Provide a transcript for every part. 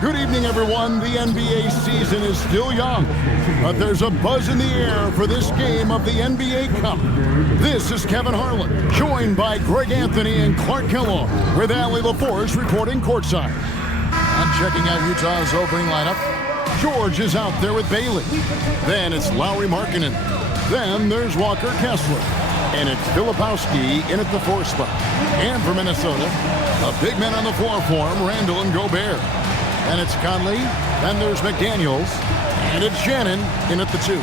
Good evening, everyone. The NBA season is still young, but there's a buzz in the air for this game of the NBA Cup. This is Kevin Harlan, joined by Greg Anthony and Clark Kellogg, with Allie LaForce reporting courtside. And checking out Utah's opening lineup, George is out there with Bailey. Then it's Lauri Markkanen. Then there's Walker Kessler. And it's Filipowski in at the 4 spot. And for Minnesota, a big man on the floor for him, Randall and Gobert. And it's Conley, then there's McDaniels, and it's Shannon in at the 2.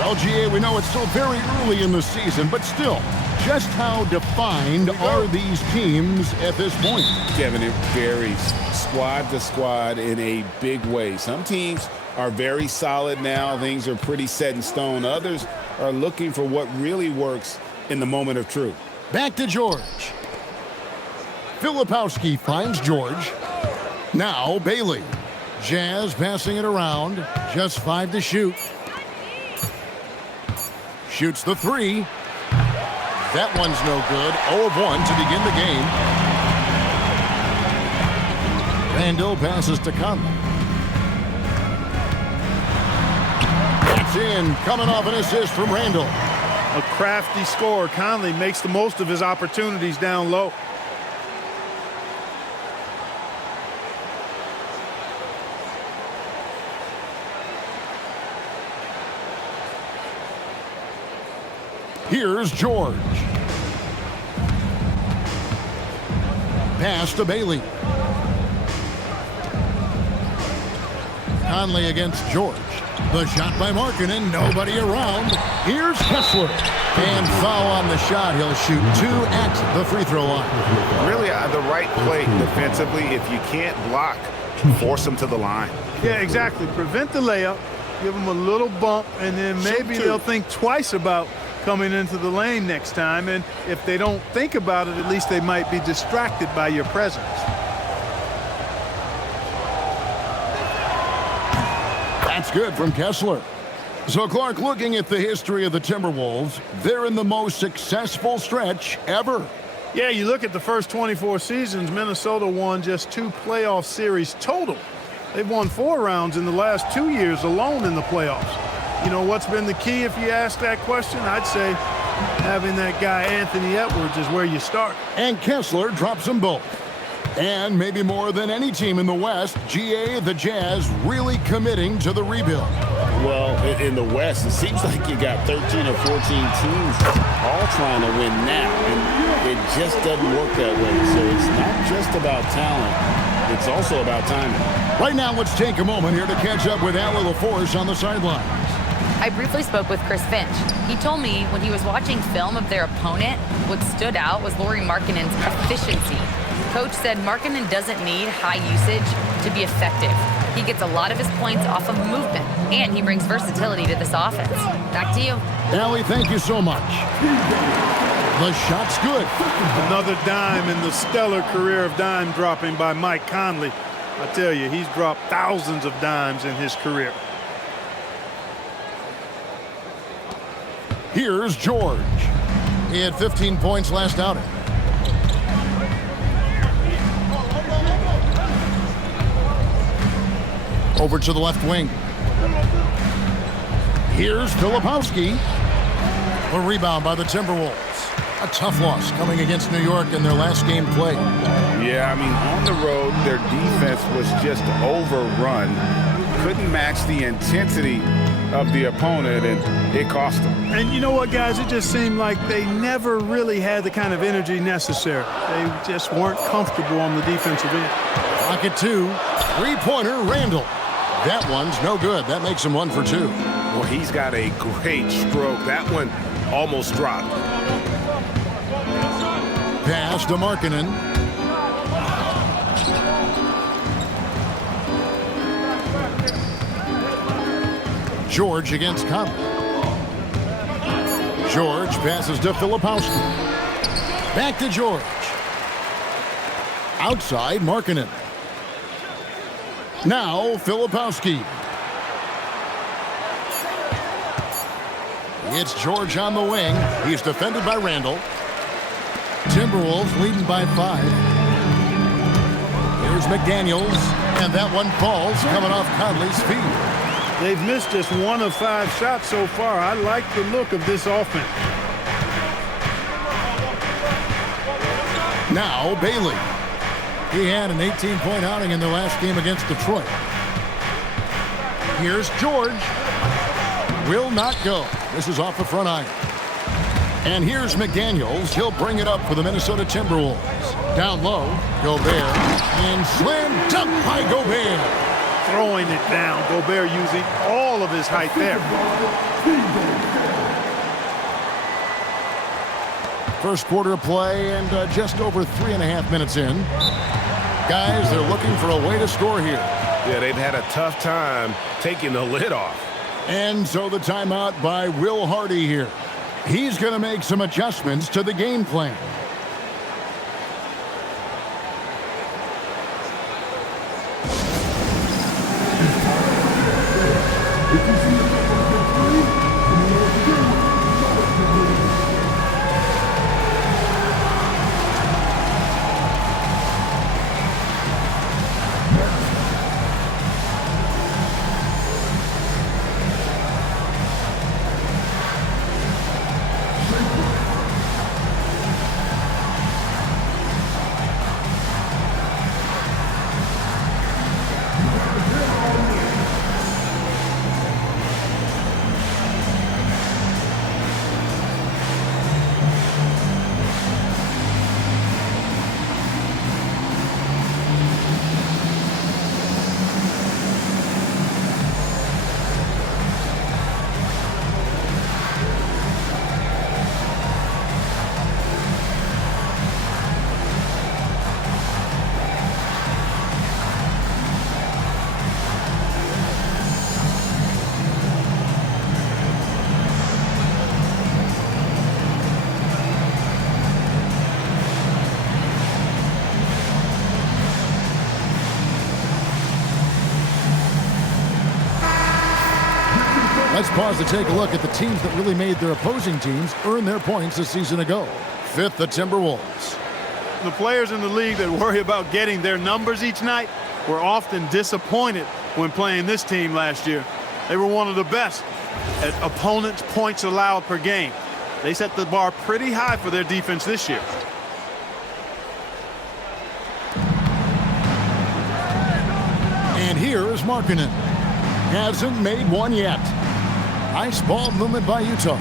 Well, GA, we know it's still very early in the season, but still, just how defined are these teams at this point? Kevin, it varies squad to squad in a big way. Some teams are very solid now. Things are pretty set in stone. Others are looking for what really works in the moment of truth. Back to George. Filipowski finds George. Now Bailey. Jazz passing it around. Just 5 to shoot. Shoots the 3. That one's no good. 0 of 1 to begin the game. Randall passes to Conley. That's in. Coming off an assist from Randall. A crafty scorer. Conley makes the most of his opportunities down low. Here's George. Pass to Bailey. Conley against George. The shot by Markkanen. Nobody around. Here's Kessler. And foul on the shot. He'll shoot 2 at the free throw line. Really the right play defensively. If you can't block, force them to the line. Yeah, exactly. Prevent the layup. Give them a little bump, and then maybe they'll think twice about coming into the lane next time. And if they don't think about it, at least they might be distracted by your presence. That's good from Kessler. So, Clark, looking at the history of the Timberwolves, they're in the most successful stretch ever. Yeah, you look at the first 24 seasons, Minnesota won just 2 playoff series total. They've won 4 rounds in the last 2 years alone in the playoffs. You know what's been the key if you ask that question? I'd say having that guy Anthony Edwards is where you start. And Kessler drops them both. And maybe more than any team in the West, GA, the Jazz, really committing to the rebuild. Well, in the West, it seems like you got 13 or 14 teams all trying to win now, and it just doesn't work that way. So it's not just about talent, it's also about timing. Right now, let's take a moment here to catch up with Allie LaForce on the sidelines. I briefly spoke with Chris Finch. He told me when he was watching film of their opponent, what stood out was Lauri Markkanen's efficiency. Coach said Markkanen doesn't need high usage to be effective. He gets a lot of his points off of movement, and he brings versatility to this offense. Back to you. Allie, thank you so much. The shot's good. Another dime in the stellar career of dime dropping by Mike Conley. I tell you, he's dropped thousands of dimes in his career. Here's George. He had 15 points last outing. Over to the left wing. Here's Filipowski. A rebound by the Timberwolves. A tough loss coming against New York in their last game played. Yeah, I mean, on the road, their defense was just overrun. Couldn't match the intensity of the opponent, and it cost them. And you know what, guys? It just seemed like they never really had the kind of energy necessary. They just weren't comfortable on the defensive end. Pocket 2. Three-pointer, Randall. That one's no good. That makes him 1 for 2. Well, he's got a great stroke. That one almost dropped. Pass to Markkanen. George against Conley. George passes to Filipowski. Back to George. Outside, Markkanen. Now, Filipowski. It's George on the wing. He's defended by Randall. Timberwolves leading by 5. Here's McDaniels, and that one falls coming off Conley's feet. They've missed just 1 of 5 shots so far. I like the look of this offense. Now Bailey. He had an 18-point outing in their last game against Detroit. Here's George. Will not go. This is off the front iron. And here's McDaniels. He'll bring it up for the Minnesota Timberwolves. Down low, Gobert. And slam dunk by Gobert. Throwing it down. Gobert using all of his height there. First quarter of play and just over 3.5 minutes in. Guys, they're looking for a way to score here. Yeah, they've had a tough time taking the lid off. And so the timeout by Will Hardy here. He's going to make some adjustments to the game plan. Let's pause to take a look at the teams that really made their opposing teams earn their points a season ago. Fifth, the Timberwolves. The players in the league that worry about getting their numbers each night were often disappointed when playing this team last year. They were one of the best at opponents' points allowed per game. They set the bar pretty high for their defense this year. And here is Markkanen. Hasn't made one yet. Nice ball movement by Utah.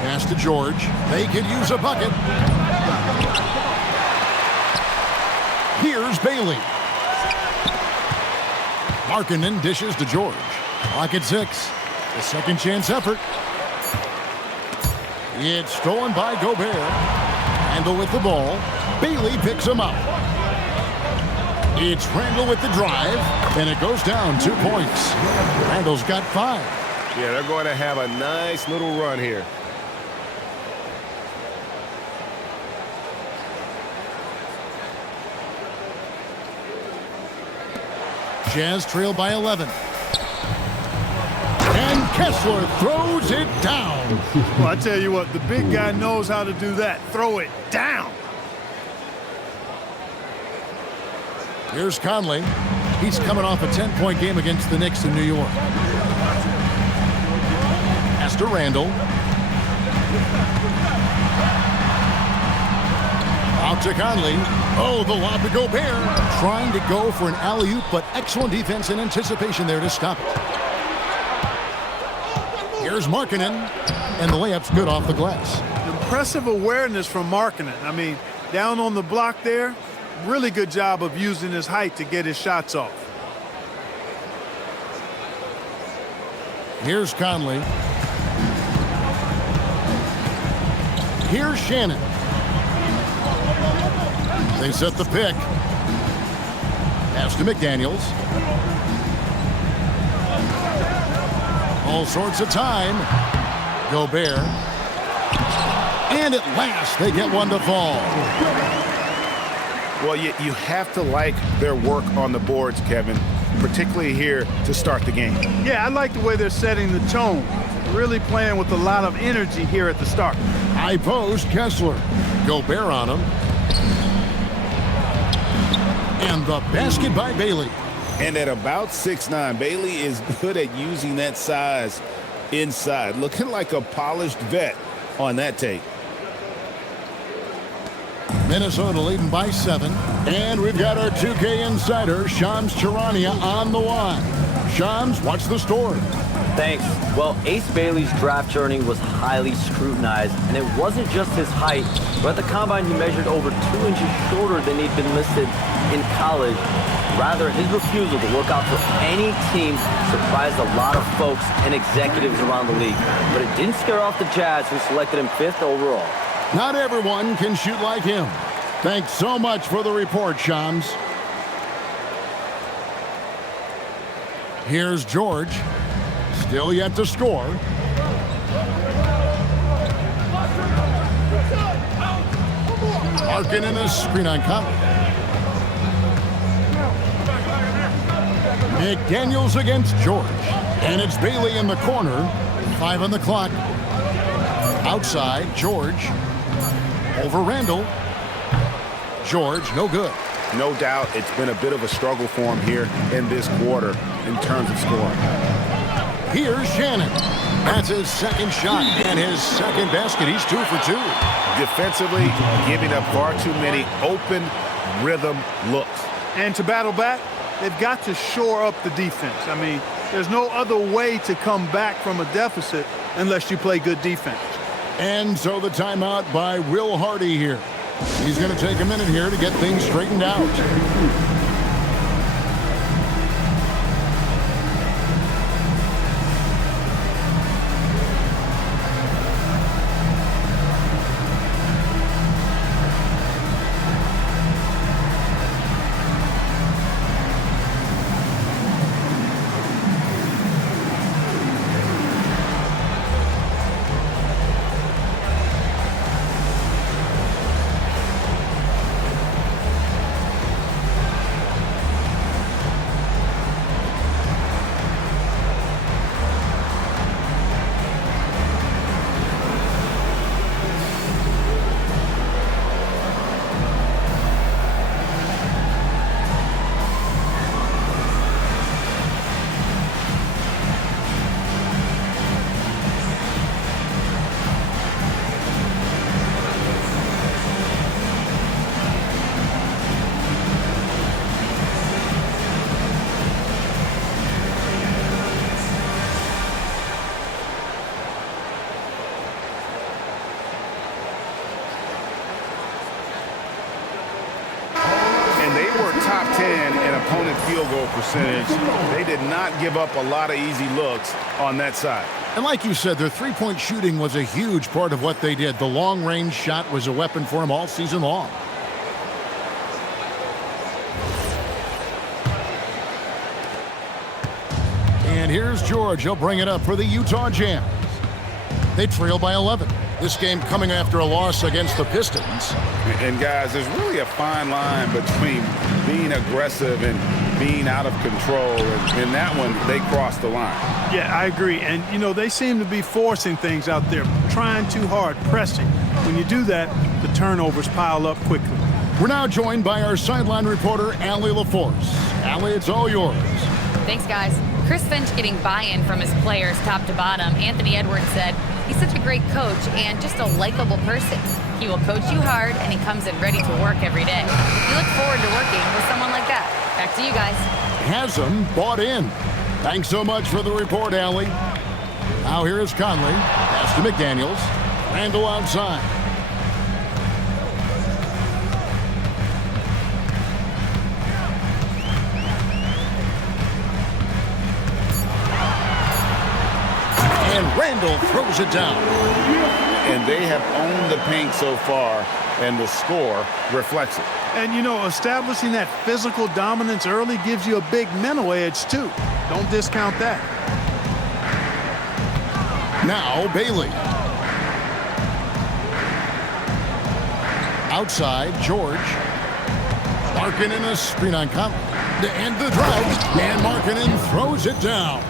Pass to George. They could use a bucket. Here's Bailey. Markkanen dishes to George. Clock at 6. The second chance effort. It's stolen by Gobert. Randall with the ball. Bailey picks him up. It's Randall with the drive, and it goes down 2 points. Randall's got 5. Yeah, they're going to have a nice little run here. Jazz trail by 11. And Kessler throws it down. Well, I tell you what, the big guy knows how to do that. Throw it down. Here's Conley. He's coming off a 10-point game against the Knicks in New York. Pass to Randall. Out to Conley. Oh, the lob to Gobert. Trying to go for an alley-oop, but excellent defense and anticipation there to stop it. Here's Markkanen, and the layup's good off the glass. Impressive awareness from Markkanen. I mean, down on the block there, really good job of using his height to get his shots off. Here's Conley. Here's Shannon. They set the pick. Pass to McDaniels. All sorts of time. Gobert. And at last, they get one to fall. Well, you have to like their work on the boards, Kevin, particularly here to start the game. Yeah, I like the way they're setting the tone. Really playing with a lot of energy here at the start. High post, Kessler. Gobert on him. And the basket by Bailey. And at about 6'9", Bailey is good at using that size inside. Looking like a polished vet on that tape. Minnesota leading by 7. And we've got our 2K insider, Shams Charania, on the line. Shams, what's the story? Thanks. Well, Ace Bailey's draft journey was highly scrutinized, and it wasn't just his height, but at the combine he measured over 2 inches shorter than he'd been listed in college. Rather, his refusal to work out for any team surprised a lot of folks and executives around the league. But it didn't scare off the Jazz, who selected him 5th overall. Not everyone can shoot like him. Thanks so much for the report, Shams. Here's George. Still yet to score. Markkanen a screen on Conley. McDaniels against George. And it's Bailey in the corner. 5 on the clock. Outside, George. Over Randall. George, no good. No doubt it's been a bit of a struggle for him here in this quarter in terms of scoring. Here's Shannon. That's his second shot and his second basket. He's 2 for 2. Defensively, giving up far too many open rhythm looks. And to battle back, they've got to shore up the defense. I mean, there's no other way to come back from a deficit unless you play good defense. And so the timeout by Will Hardy here. He's going to take a minute here to get things straightened out. Top 10 in opponent field goal percentage. They did not give up a lot of easy looks on that side. And like you said, their three-point shooting was a huge part of what they did. The long-range shot was a weapon for them all season long. And here's George. He'll bring it up for the Utah Jazz. They trail by 11. This game coming after a loss against the Pistons. And guys, there's really a fine line between being aggressive and being out of control. And in that one, they crossed the line. Yeah, I agree. And, you know, they seem to be forcing things out there, trying too hard, pressing. When you do that, the turnovers pile up quickly. We're now joined by our sideline reporter, Allie LaForce. Allie, it's all yours. Thanks, guys. Chris Finch getting buy-in from his players top to bottom. Anthony Edwards said he's such a great coach and just a likable person. He will coach you hard, and he comes in ready to work every day. We look forward to working with someone like that. Back to you guys. Hasn't bought in. Thanks so much for the report, Allie. Now here is Conley. Pass to McDaniels. Randall outside. And Randall throws it down. And they have owned the paint so far, and the score reflects it. And, you know, establishing that physical dominance early gives you a big mental edge, too. Don't discount that. Now Bailey. Outside, George. Markkanen a screen on Conley. To end the drought, and Markkanen throws it down.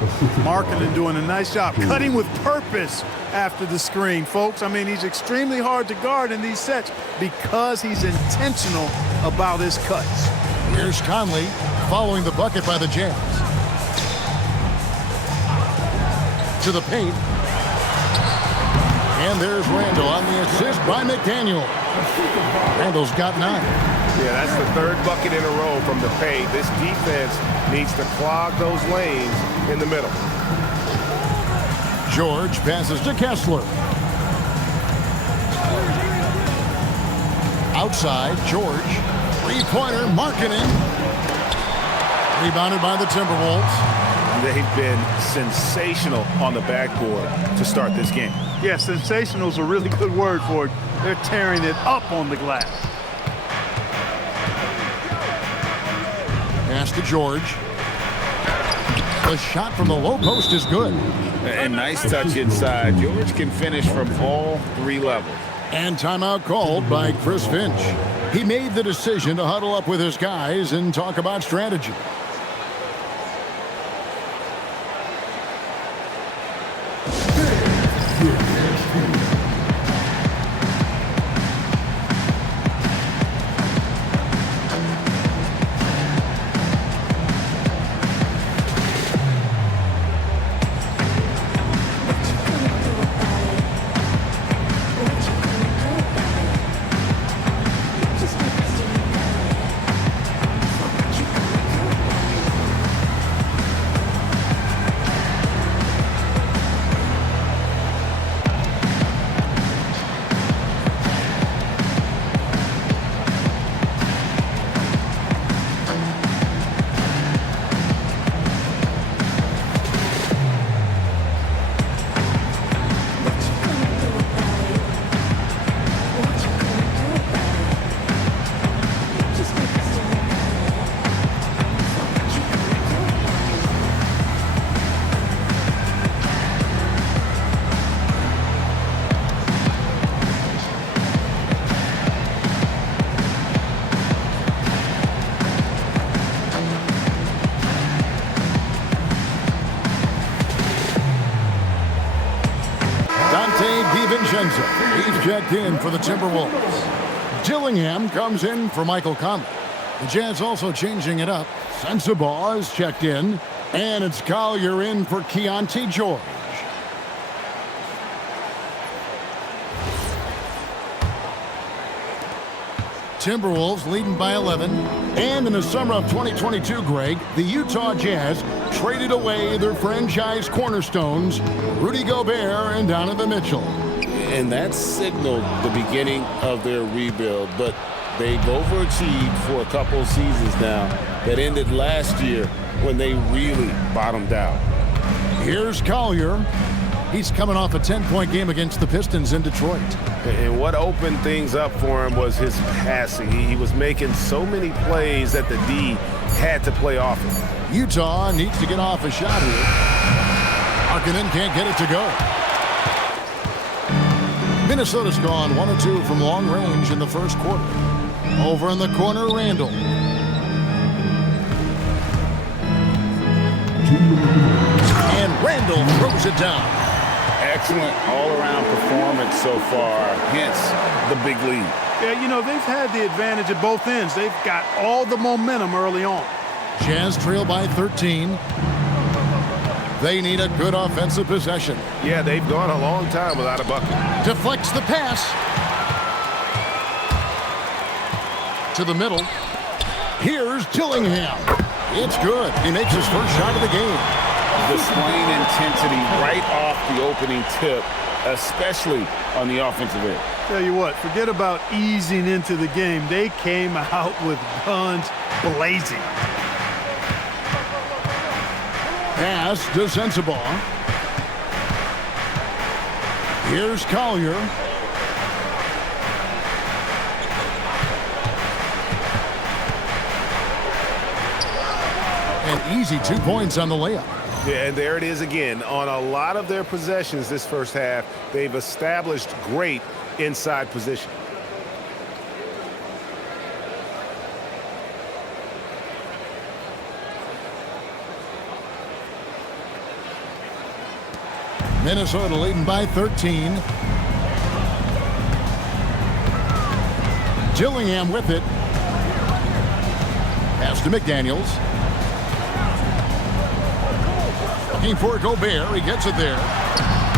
Markkanen doing a nice job, cutting with purpose after the screen, folks. I mean, he's extremely hard to guard in these sets because he's intentional about his cuts. Here's Conley following the bucket by the Jazz. To the paint. And there's Randall on the assist by McDaniel. Randall's got 9. Yeah, that's the 3rd bucket in a row from the paint. This defense needs to clog those lanes in the middle. George passes to Kessler. Outside, George. 3-pointer, Markkanen. Rebounded by the Timberwolves. They've been sensational on the backboard to start this game. Yeah, sensational is a really good word for it. They're tearing it up on the glass. Pass to George. The shot from the low post is good. And nice touch inside. George can finish from all 3 levels. And timeout called by Chris Finch. He made the decision to huddle up with his guys and talk about strategy. He's checked in for the Timberwolves. Dillingham comes in for Michael Conley. The Jazz also changing it up. Sensabaugh is checked in. And it's Collier in for Keontae George. Timberwolves leading by 11. And in the summer of 2022, Greg, the Utah Jazz traded away their franchise cornerstones, Rudy Gobert and Donovan Mitchell. And that signaled the beginning of their rebuild, but they've overachieved for a couple of seasons now that ended last year when they really bottomed out. Here's Collier. He's coming off a 10-point game against the Pistons in Detroit. And what opened things up for him was his passing. He was making so many plays that the D had to play off him. Utah needs to get off a shot here. Markkanen can't get it to go. Minnesota's gone 1 of 2 from long range in the first quarter. Over in the corner, Randall. And Randall throws it down. Excellent all-around performance so far, hence the big lead. Yeah, you know, they've had the advantage at both ends. They've got all the momentum early on. Jazz trail by 13. They need a good offensive possession. Yeah, they've gone a long time without a bucket. Deflects the pass. To the middle. Here's Dillingham. It's good. He makes his first shot of the game. Displaying intensity right off the opening tip, especially on the offensive end. Tell you what, forget about easing into the game. They came out with guns blazing. Pass to Sensabaugh. Here's Collier. An easy 2 points on the layup. Yeah, and there it is again. On a lot of their possessions this first half, they've established great inside position. Minnesota leading by 13. Dillingham with it. Pass to McDaniels. Looking for Gobert. He gets it there.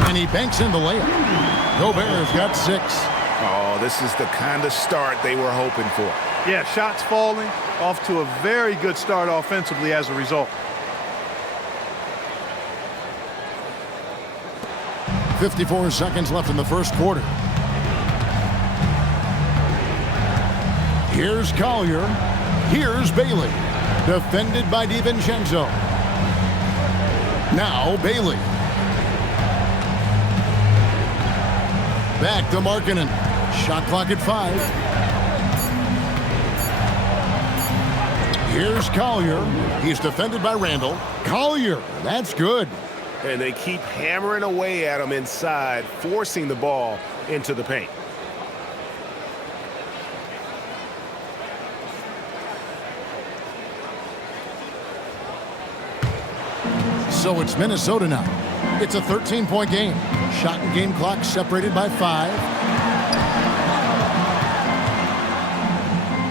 And he banks in the layup. Gobert's got 6. Oh, this is the kind of start they were hoping for. Yeah, shots falling, off to a very good start offensively as a result. 54 seconds left in the first quarter. Here's Collier. Here's Bailey. Defended by DiVincenzo. Now Bailey. Back to Markkanen. Shot clock at 5. Here's Collier. He's defended by Randall. Collier, that's good. And they keep hammering away at him inside, forcing the ball into the paint. So it's Minnesota now. It's a 13-point game. Shot and game clock separated by 5.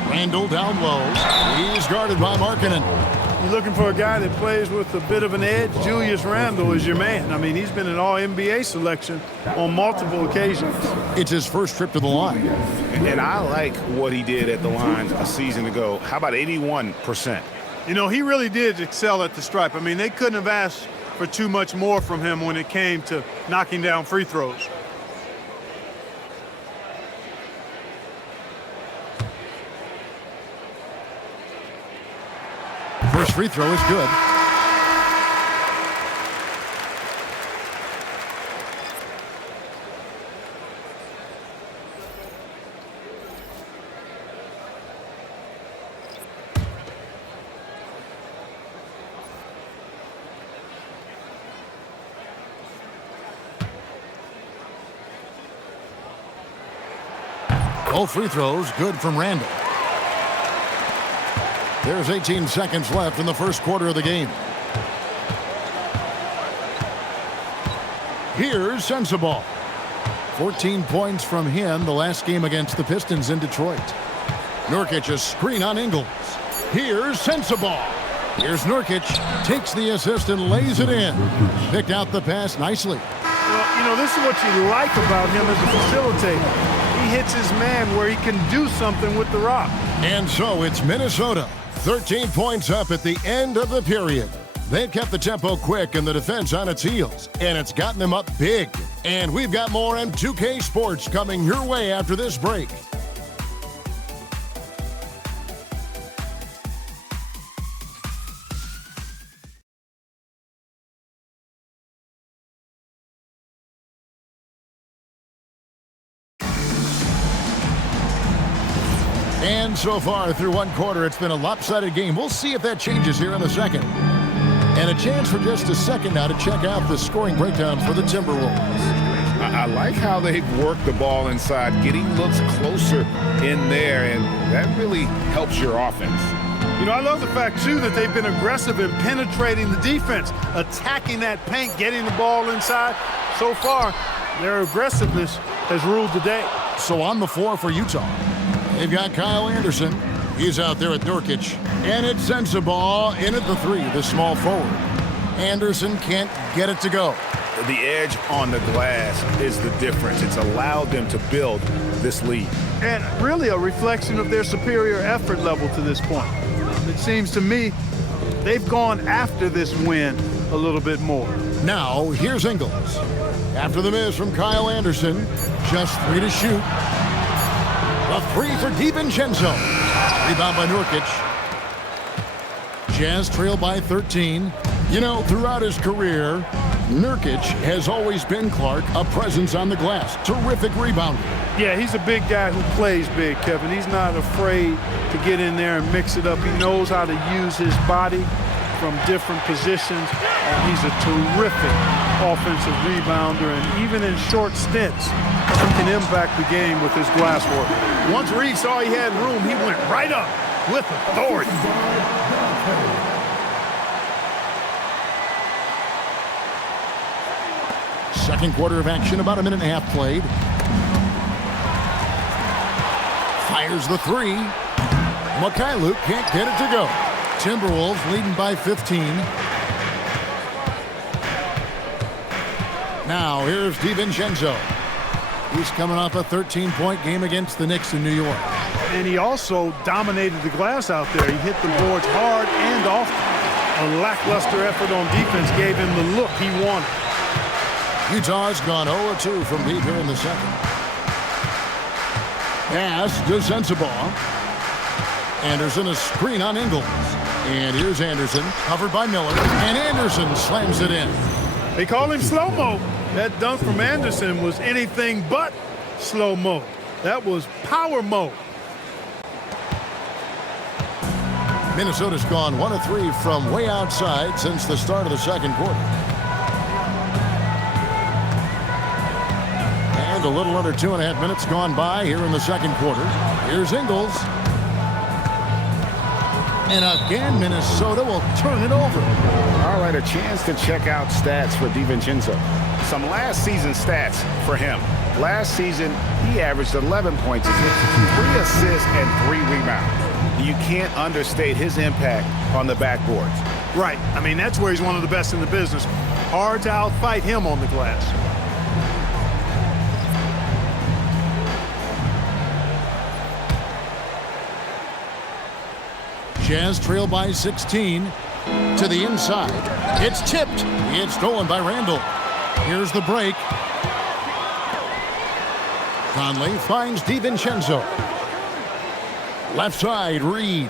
Randall down low. He's guarded by Markkanen. You're looking for a guy that plays with a bit of an edge. Julius Randle is your man. I mean, he's been an all-NBA selection on multiple occasions. It's his first trip to the line. And I like what he did at the line a season ago. How about 81%? You know, he really did excel at the stripe. I mean, they couldn't have asked for too much more from him when it came to knocking down free throws. First free throw is good. Both free throws good from Randall. There's 18 seconds left in the first quarter of the game. Here's Sensabaugh. 14 points from him the last game against the Pistons in Detroit. Nurkic a screen on Ingles. Here's Sensabaugh. Here's Nurkic. Takes the assist and lays it in. Picked out the pass nicely. Well, you know, this is what you like about him as a facilitator. He hits his man where he can do something with the rock. And so it's Minnesota. 13 points up at the end of the period. They've kept the tempo quick and the defense on its heels, and it's gotten them up big. And we've got more M2K Sports coming your way after this break. And so far through one quarter, it's been a lopsided game. We'll see if that changes here in the second. And a chance for just a second now to check out the scoring breakdown for the Timberwolves. I like how they've worked the ball inside, getting looks closer in there, and that really helps your offense. You know, I love the fact, too, that they've been aggressive in penetrating the defense, attacking that paint, getting the ball inside. So far, their aggressiveness has ruled the day. So on the floor for Utah, they've got Kyle Anderson. He's out there at Nurkic. And it's Sensabaugh in at the 3, the small forward. Anderson can't get it to go. The edge on the glass is the difference. It's allowed them to build this lead. And really a reflection of their superior effort level to this point. It seems to me they've gone after this win a little bit more. Now, here's Ingles. After the miss from Kyle Anderson, just 3 to shoot. A 3 for DiVincenzo. Rebound by Nurkic. Jazz trail by 13. You know, throughout his career, Nurkic has always been, Clark, a presence on the glass. Terrific rebounder. Yeah, he's a big guy who plays big, Kevin. He's not afraid to get in there and mix it up. He knows how to use his body from different positions. And he's a terrific offensive rebounder. And even in short stints, he can impact the game with his glass work. Once Reed saw he had room, he went right up with authority. Second quarter of action, about a minute and a half played. Fires the 3. Markkanen can't get it to go. Timberwolves leading by 15. Now here's DiVincenzo. He's coming off a 13-point game against the Knicks in New York. And he also dominated the glass out there. He hit the boards hard and often. A lackluster effort on defense gave him the look he wanted. Utah's gone 0-2 from deep here in the second. Pass to Sensabaugh. Anderson a screen on Ingles. And here's Anderson, covered by Miller. And Anderson slams it in. They call him slow-mo. That dunk from Anderson was anything but slow-mo. That was power mode. Minnesota's gone 1 of 3 from way outside since the start of the second quarter. And a little under 2.5 minutes gone by here in the second quarter. Here's Ingles. And again, Minnesota will turn it over. All right, a chance to check out stats for DiVincenzo. Some last season stats for him. Last season, he averaged 11 points a game, 3 assists, and 3 rebounds. You can't understate his impact on the backboards. Right. I mean, that's where he's one of the best in the business. Hard to outfight him on the glass. Jazz trail by 16 to the inside. It's tipped. It's stolen by Randall. Here's the break. Conley finds DiVincenzo. Left side, Reed.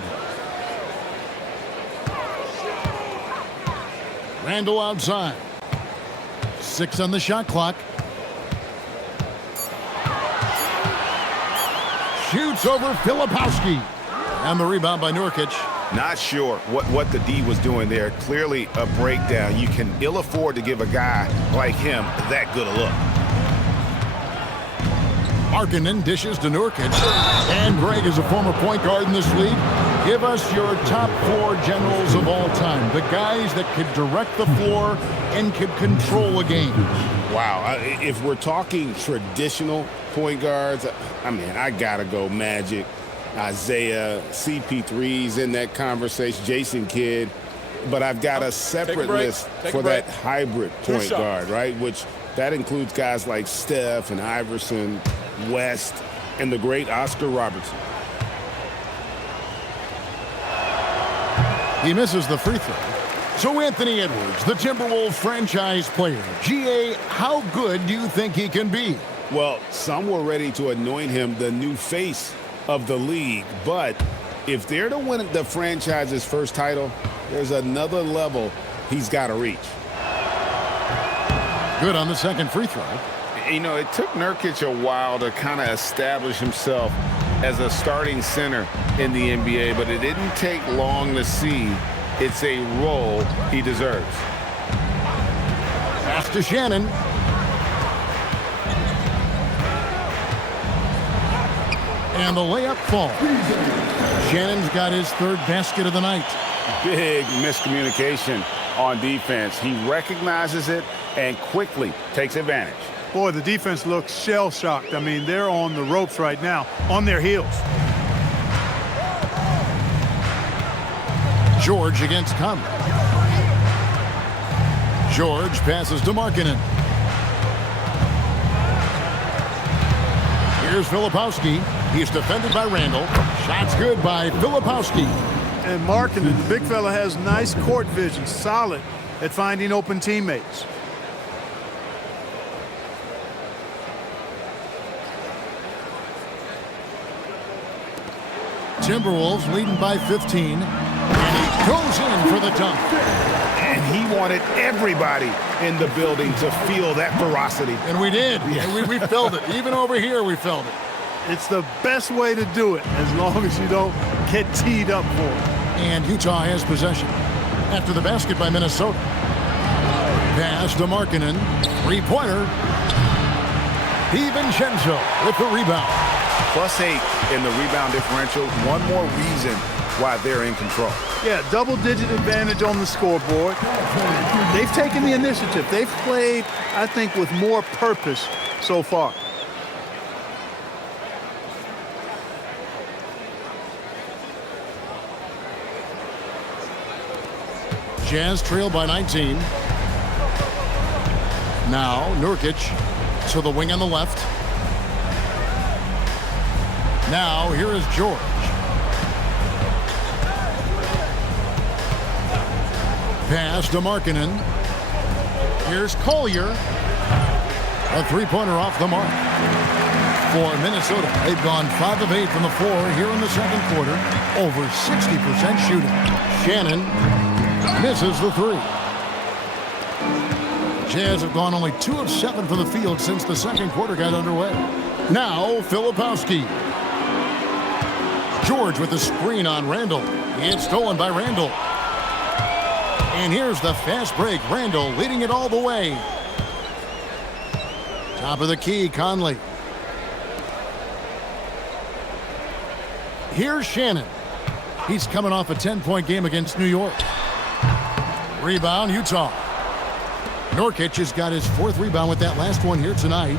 Randall outside. 6 on the shot clock. Shoots over Filipowski. And the rebound by Nurkic. Not sure what the D was doing there. Clearly a breakdown. You can ill afford to give a guy like him that good a look. Markkanen dishes to Nurkic. And Greg is a former point guard in this league. Give us your top 4 generals of all time. The guys that could direct the floor and could control a game. Wow. If we're talking traditional point guards, I mean, I got to go Magic, Isaiah, CP3's in that conversation, Jason Kidd. But I've got a separate list for that hybrid point guard, right? Which that includes guys like Steph and Iverson, West, and the great Oscar Robertson. He misses the free throw. So Anthony Edwards, the Timberwolves franchise player. GA, how good do you think he can be? Well, some were ready to anoint him the new face of the league, but if they're to win the franchise's first title, there's another level he's got to reach. Good on the second free throw. You know, it took Nurkic a while to kind of establish himself as a starting center in the NBA, but it didn't take long to see it's a role he deserves. Pass to Shannon. And the layup falls. Shannon's got his 3rd basket of the night. Big miscommunication on defense. He recognizes it and quickly takes advantage. Boy, the defense looks shell-shocked. I mean, they're on the ropes right now, on their heels. George against Conley. George passes to Markkanen. Here's Filipowski. He's defended by Randall. Shot's good by Filipowski. And Markkanen, the big fella, has nice court vision, solid at finding open teammates. Timberwolves leading by 15. And he goes in for the dunk. And he wanted everybody in the building to feel that ferocity. And we did. And we felt it. Even over here, we felt it. It's the best way to do it, as long as you don't get teed up for it. And Utah has possession. After the basket by Minnesota. Pass to Markkanen. 3-pointer. DiVincenzo with the rebound. +8 in the rebound differential. One more reason why they're in control. Yeah, double-digit advantage on the scoreboard. They've taken the initiative. They've played, I think, with more purpose so far. Jazz trail by 19. Now Nurkic to the wing on the left. Now here is George. Pass to Markkanen. Here's Collier. A three-pointer off the mark. For Minnesota, they've gone 5 of 8 from the floor here in the second quarter. Over 60% shooting. Shannon misses the three. Jazz have gone only 2 of 7 from the field since the second quarter got underway. Now Filipowski. George with the screen on Randall. It's stolen by Randall. And here's the fast break. Randall leading it all the way. Top of the key, Conley. Here's Shannon. He's coming off a 10-point game against New York. Rebound, Utah. Nurkic has got his 4th rebound with that last one here tonight.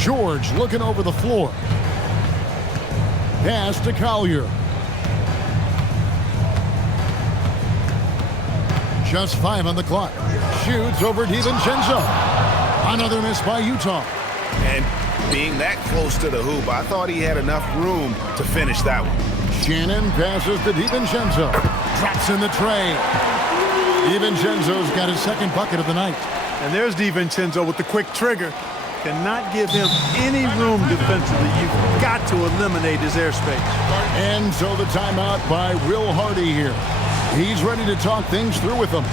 George looking over the floor. Pass to Collier. Just 5 on the clock. Shoots over DiVincenzo. Another miss by Utah. And being that close to the hoop, I thought he had enough room to finish that one. Shannon passes to DiVincenzo. Drops in the tray. DiVincenzo's got his 2nd bucket of the night. And there's DiVincenzo with the quick trigger. Cannot give him any room defensively. You've got to eliminate his airspace. And so the timeout by Will Hardy here. He's ready to talk things through with them.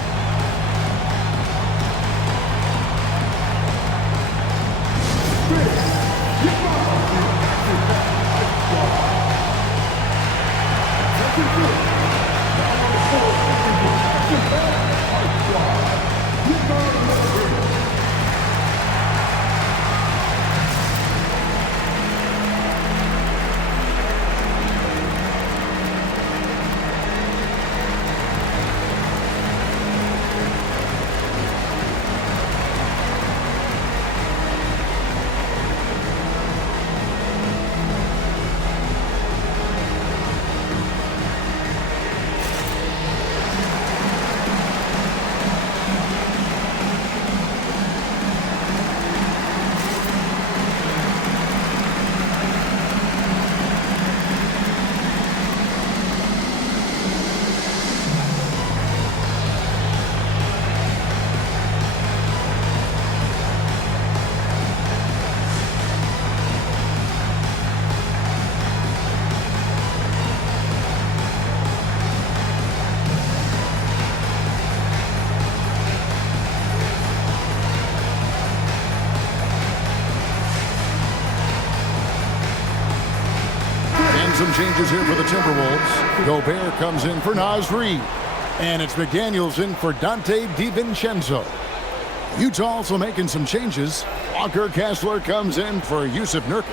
Some changes here for the Timberwolves. Gobert comes in for Naz Reid. And it's McDaniels in for Dante DiVincenzo. Utah also making some changes. Walker Kessler comes in for Yusuf Nurkic.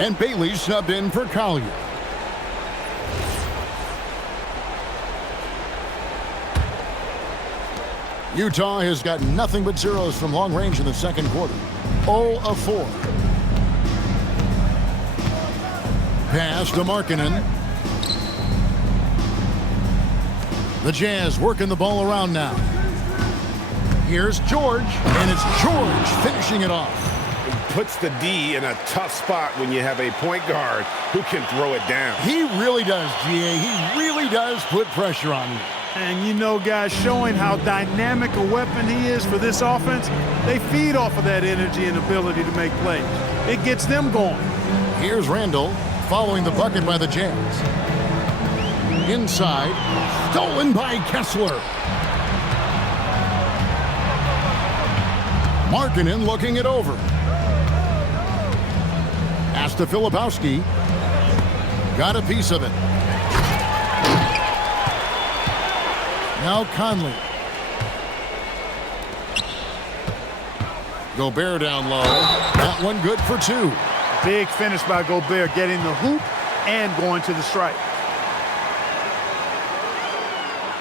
And Bailey subbed in for Collier. Utah has got nothing but zeros from long range in the second quarter. 0 of 4. Pass to Markkanen. The Jazz working the ball around now. Here's George, and it's George finishing it off. It puts the D in a tough spot when you have a point guard who can throw it down. He really does, GA. He really does put pressure on you. And you know, guys, showing how dynamic a weapon he is for this offense, they feed off of that energy and ability to make plays. It gets them going. Here's Randall. Following the bucket by the Jazz. Inside, stolen by Kessler. Markkanen looking it over. Pass to Filipowski. Got a piece of it. Now Conley. Gobert down low. That one good for 2. Big finish by Gobert, getting the hoop and going to the stripe.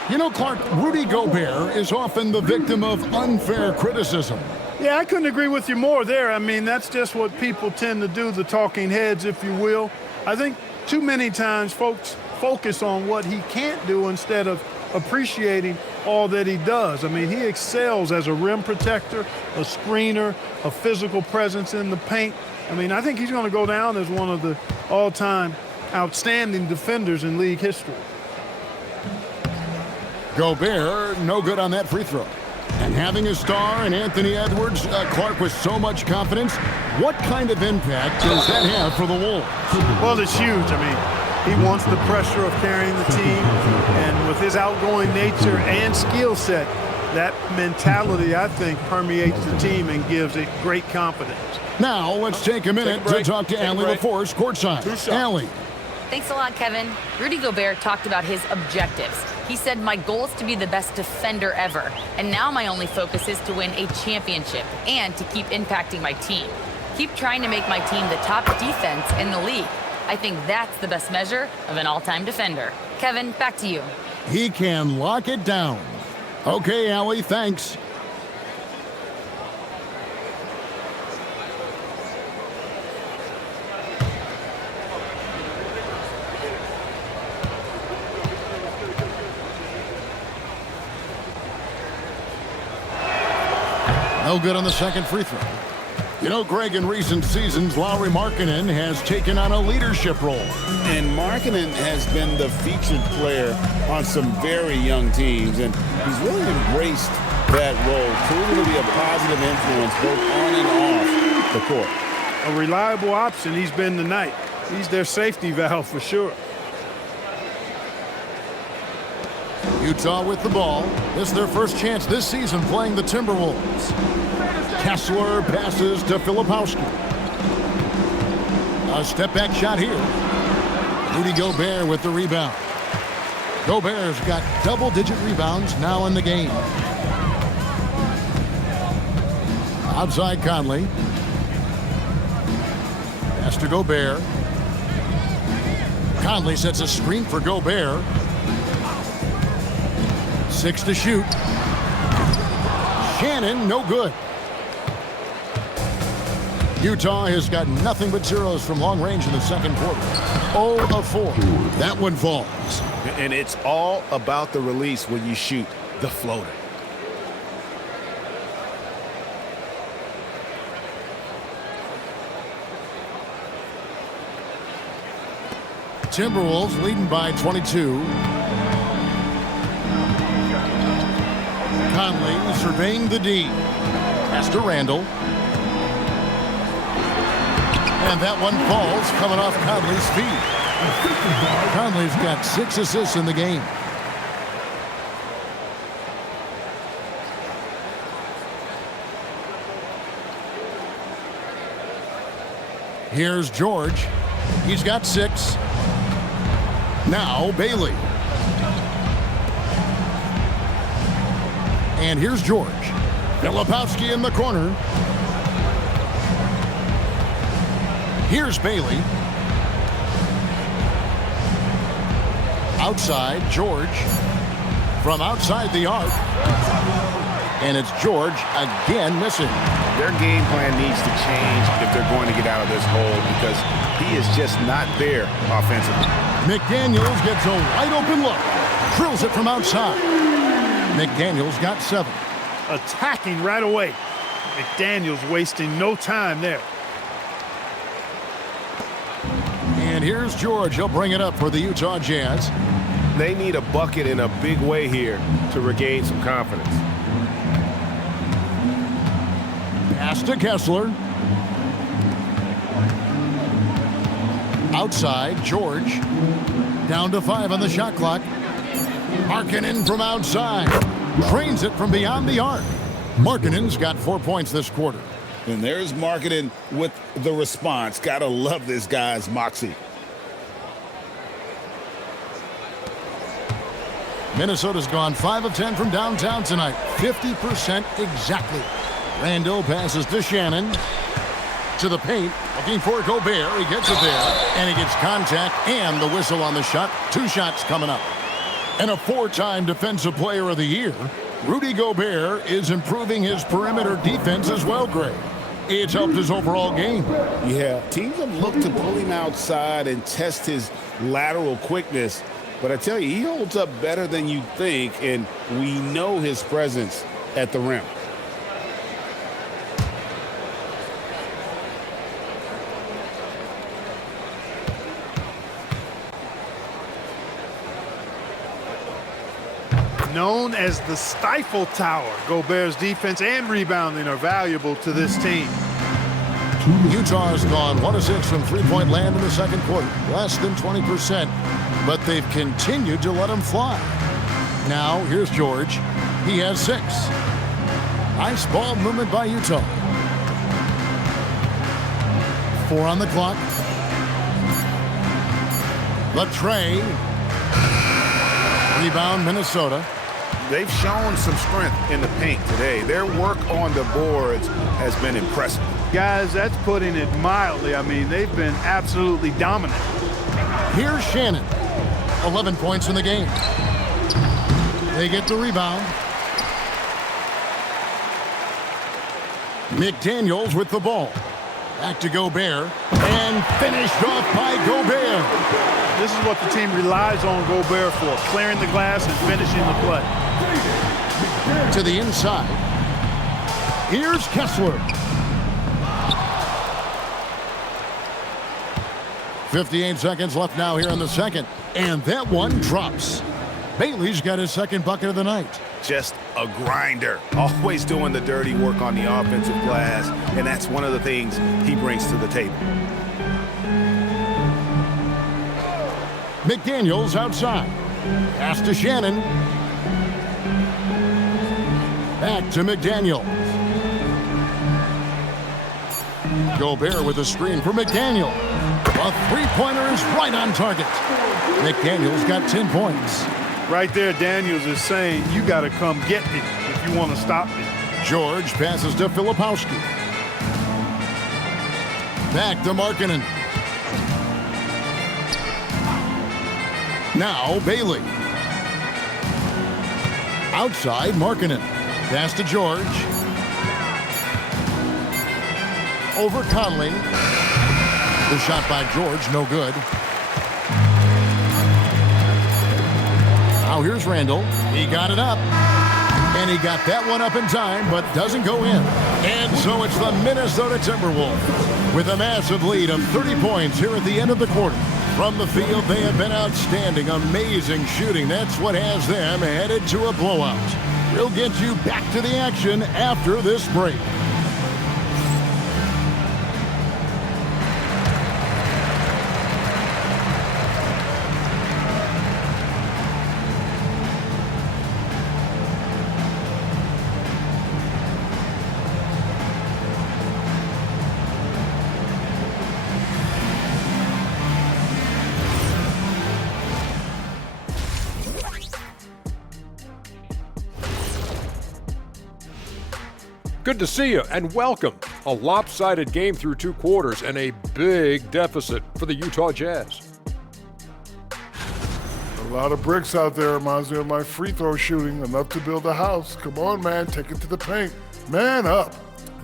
You know, Clark, Rudy Gobert is often the victim of unfair criticism. Yeah, I couldn't agree with you more there. I mean, that's just what people tend to do, the talking heads, if you will. I think too many times folks focus on what he can't do instead of appreciating all that he does. I mean, he excels as a rim protector, a screener, a physical presence in the paint. I mean, I think he's going to go down as one of the all-time outstanding defenders in league history. Gobert, no good on that free throw. And having a star in Anthony Edwards, Clark, with so much confidence, what kind of impact does that have for the Wolves? Well, it's huge. I mean, he wants the pressure of carrying the team, and with his outgoing nature and skill set, that mentality, I think, permeates the team and gives it great confidence. Now, let's take a minute to talk to Allie LaForce, courtside. Allie. Thanks a lot, Kevin. Rudy Gobert talked about his objectives. He said, my goal is to be the best defender ever, and now my only focus is to win a championship and to keep impacting my team. Keep trying to make my team the top defense in the league. I think that's the best measure of an all-time defender. Kevin, back to you. He can lock it down. Okay, Allie, thanks. No good on the second free throw. You know, Greg, in recent seasons, Lauri Markkanen has taken on a leadership role. And Markkanen has been the featured player on some very young teams, and he's really embraced that role, proving to be a positive influence both on and off the court. A reliable option he's been tonight. He's their safety valve for sure. Utah with the ball. This is their first chance this season playing the Timberwolves. Kessler passes to Filipowski. A step-back shot here. Rudy Gobert with the rebound. Gobert's got double-digit rebounds now in the game. Outside Conley. Pass to Gobert. Conley sets a screen for Gobert. 6 to shoot. Shannon, no good. Utah has got nothing but zeros from long range in the second quarter. 0 of 4. That one falls. And it's all about the release when you shoot the floater. Timberwolves leading by 22. Conley surveying the D. Pass to Randall. And that one falls, coming off Conley's feet. Conley's got 6 assists in the game. Here's George. He's got 6. Now Bailey. And here's George. Filipowski in the corner. Here's Bailey. Outside, George. From outside the arc. And it's George again missing. Their game plan needs to change if they're going to get out of this hole, because he is just not there offensively. McDaniels gets a wide open look. Drills it from outside. McDaniels got 7. Attacking right away. McDaniels wasting no time there. And here's George. He'll bring it up for the Utah Jazz. They need a bucket in a big way here to regain some confidence. Pass to Kessler. Outside, George. Down to 5 on the shot clock. Markkanen from outside. Drains it from beyond the arc. Markkanen's got 4 points this quarter. And there's Markkanen with the response. Gotta love this guy's moxie. Minnesota's gone 5 of 10 from downtown tonight. 50% exactly. Randall passes to Shannon. To the paint. Looking for Gobert. He gets it there. And he gets contact and the whistle on the shot. 2 shots coming up. And a 4-time Defensive Player of the Year, Rudy Gobert is improving his perimeter defense as well, Greg. It's helped his overall game. Yeah, teams have looked to pull him outside and test his lateral quickness, But I tell you, he holds up better than you think, and we know his presence at the rim. Known as the Stifle Tower, Gobert's defense and rebounding are valuable to this team. Utah's gone 1 of 6 from three-point land in the second quarter, less than 20%, but they've continued to let him fly. Now, here's George. He has 6. Nice ball movement by Utah. 4 on the clock. Lauri. Rebound, Minnesota. They've shown some strength in the paint today. Their work on the boards has been impressive. Guys, that's putting it mildly. I mean, they've been absolutely dominant. Here's Shannon. 11 points in the game. They get the rebound. McDaniels with the ball. Back to Gobert. And finished off by Gobert. This is what the team relies on Gobert for, clearing the glass and finishing the play. To the inside. Here's Kessler. 58 seconds left now here in the second. And that one drops. Bailey's got his second bucket of the night. Just a grinder, always doing the dirty work on the offensive glass, and that's one of the things he brings to the table. McDaniels outside. Pass to Shannon. Back to McDaniels. Gobert with a screen for McDaniel. A three-pointer is right on target. McDaniels got 10 points. Right there, Daniels is saying, you got to come get me if you want to stop me. George passes to Filipowski. Back to Markkanen. Now Bailey. Outside, Markkanen. Pass to George. Over Conley. The shot by George, no good. Now here's Randall. He got it up. And he got that one up in time, but doesn't go in. And so it's the Minnesota Timberwolves with a massive lead of 30 points here at the end of the quarter. From the field, they have been outstanding, amazing shooting. That's what has them headed to a blowout. We'll get you back to the action after this break. Good to see you and welcome. A lopsided game through 2 quarters and a big deficit for the Utah Jazz. A lot of bricks out there reminds me of my free throw shooting, enough to build a house. Come on, man, take it to the paint. Man up.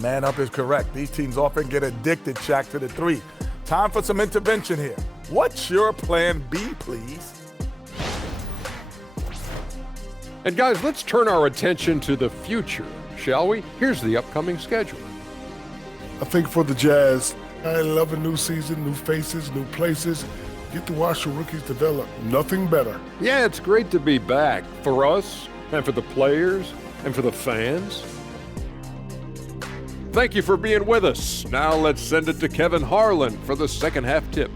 Man up is correct. These teams often get addicted, Shaq, to the three. Time for some intervention here. What's your plan B, please? And guys, let's turn our attention to the future, shall we? Here's the upcoming schedule. I think for the Jazz, I love a new season, new faces, new places. Get to watch the rookies develop. Nothing better. Yeah, it's great to be back for us and for the players and for the fans. Thank you for being with us. Now let's send it to Kevin Harlan for the second half tip.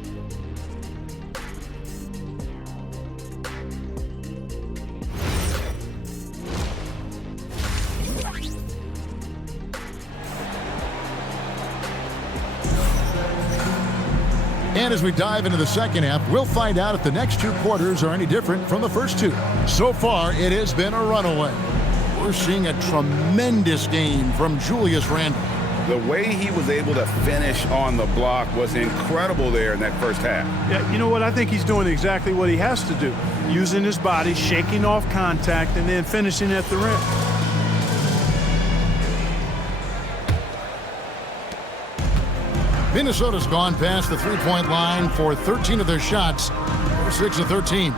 And as we dive into the second half, we'll find out if the next 2 quarters are any different from the first 2. So far, it has been a runaway. We're seeing a tremendous game from Julius Randle. The way he was able to finish on the block was incredible there in that first half. Yeah, you know what? I think he's doing exactly what he has to do. Using his body, shaking off contact, and then finishing at the rim. Minnesota's gone past the three-point line for 13 of their shots. They're 6 of 13.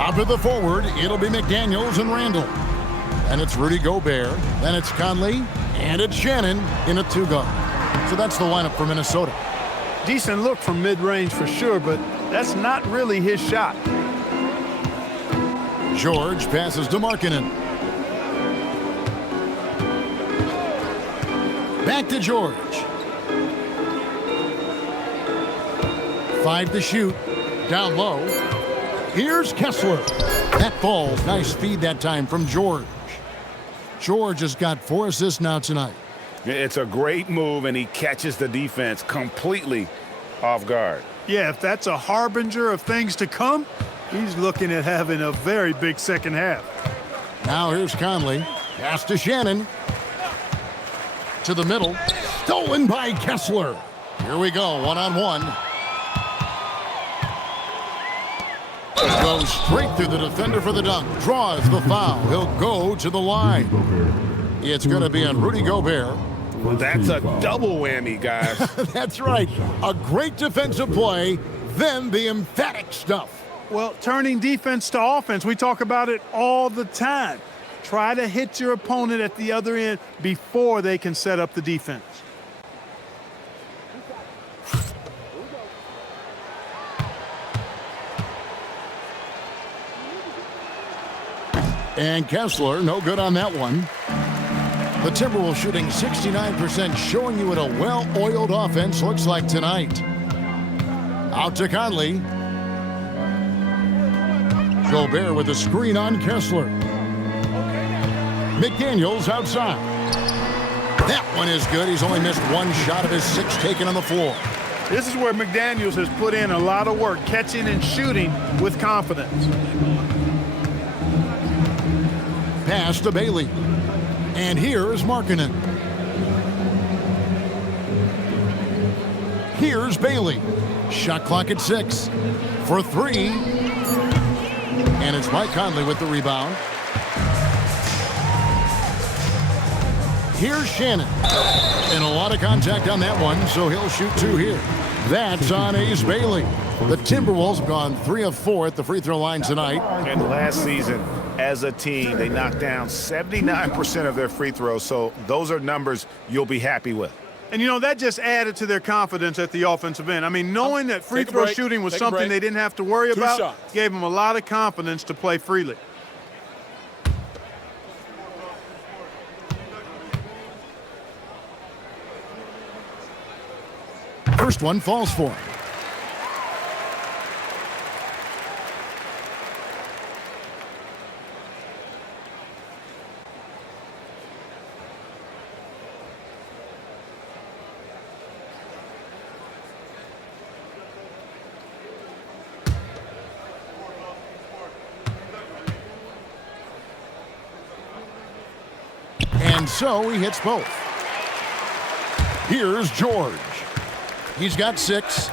Up at the forward, it'll be McDaniels and Randall. And it's Rudy Gobert, then it's Conley, and it's Shannon in a two-guard. So that's the lineup for Minnesota. Decent look from mid-range for sure, but that's not really his shot. George passes to Markkanen. Back to George. 5 to shoot. Down low. Here's Kessler. That falls. Nice feed that time from George. George has got 4 assists now tonight. It's a great move, and he catches the defense completely off guard. Yeah, if that's a harbinger of things to come, he's looking at having a very big second half. Now here's Conley. Pass to Shannon. To the middle. Stolen by Kessler. Here we go, one-on-one. Goes straight through the defender for the dunk. Draws the foul. He'll go to the line. It's going to be on Rudy Gobert. That's a double whammy, guys. That's right. A great defensive play, then the emphatic stuff. Well, turning defense to offense, we talk about it all the time. Try to hit your opponent at the other end before they can set up the defense. And Kessler, no good on that one. The Timberwolves shooting 69%, showing you what a well-oiled offense looks like tonight. Out to Conley. Gobert with a screen on Kessler. McDaniels outside. That one is good. He's only missed 1 shot of his 6 taken on the floor. This is where McDaniels has put in a lot of work, catching and shooting with confidence. Pass to Bailey. And here's Markkanen. Here's Bailey. Shot clock at 6. For 3. And it's Mike Conley with the rebound. Here's Shannon. And a lot of contact on that one, so he'll shoot 2 here. That's on Ace Bailey. The Timberwolves have gone 3 of 4 at the free throw line tonight. And last season, as a team, they knocked down 79% of their free throws, so those are numbers you'll be happy with. And, you know, that just added to their confidence at the offensive end. I mean, knowing that free throw shooting was something they didn't have to worry about gave them a lot of confidence to play freely. First one falls for him. And so he hits both. Here's George. He's got 6.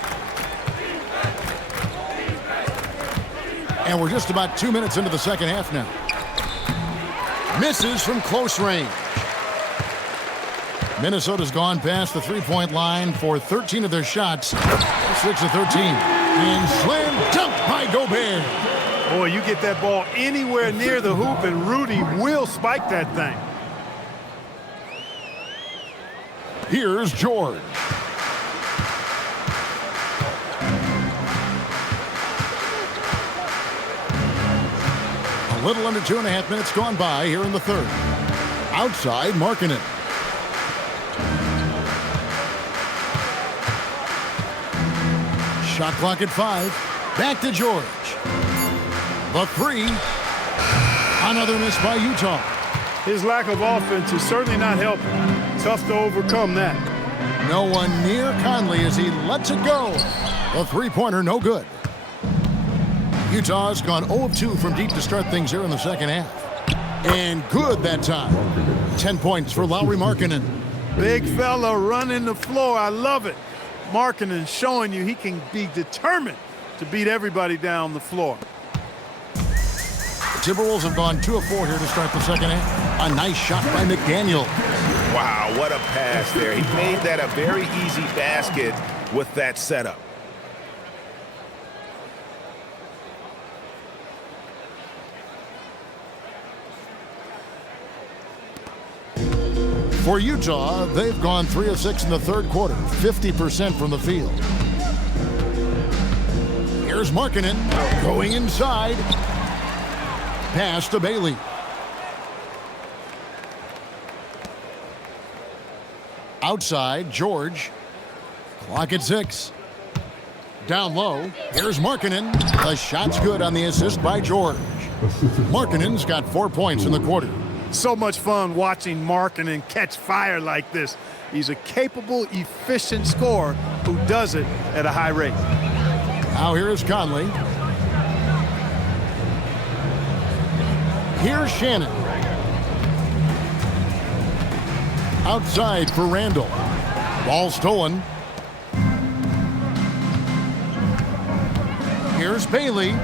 And we're just about 2 minutes into the second half now. Misses from close range. Minnesota's gone past the three-point line for 13 of their shots. 6 of 13. And slam dunk by Gobert. Boy, you get that ball anywhere near the hoop, and Rudy will spike that thing. Here's George. A little under 2.5 minutes gone by here in the third. Outside, Markkanen. Shot clock at 5. Back to George. The 3. Another miss by Utah. His lack of offense is certainly not helping. Tough to overcome that. No one near Conley as he lets it go. The three-pointer no good. Utah's gone 0 of 2 from deep to start things here in the second half. And good that time. 10 points for Lauri Markkanen. Big fella running the floor. I love it. Markkanen showing you he can be determined to beat everybody down the floor. The Timberwolves have gone 2 of 4 here to start the second half. A nice shot by McDaniels. Wow, what a pass there. He made that a very easy basket with that setup. For Utah, they've gone 3 of 6 in the third quarter, 50% from the field. Here's Markkanen going inside. Pass to Bailey. Outside, George. Clock at 6. Down low, here's Markkanen. The shot's good on the assist by George. Markkanen's got 4 points in the quarter. So much fun watching Markkanen catch fire like this. He's a capable, efficient scorer who does it at a high rate. Now here's Conley. Here's Shannon. Outside for Randall. Ball stolen. Here's Bailey.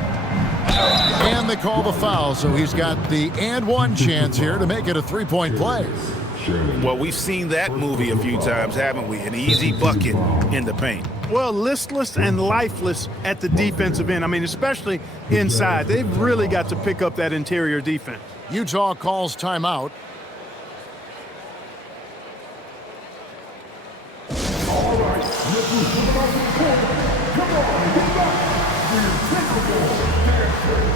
And they call the foul, so he's got the and one chance here to make it a three-point play. Well, we've seen that movie a few times, haven't we? An easy bucket in the paint. Well, listless and lifeless at the defensive end. I mean, especially inside. They've really got to pick up that interior defense. Utah calls timeout. All right, let's move on the court. Come on, get back. The integral dancer.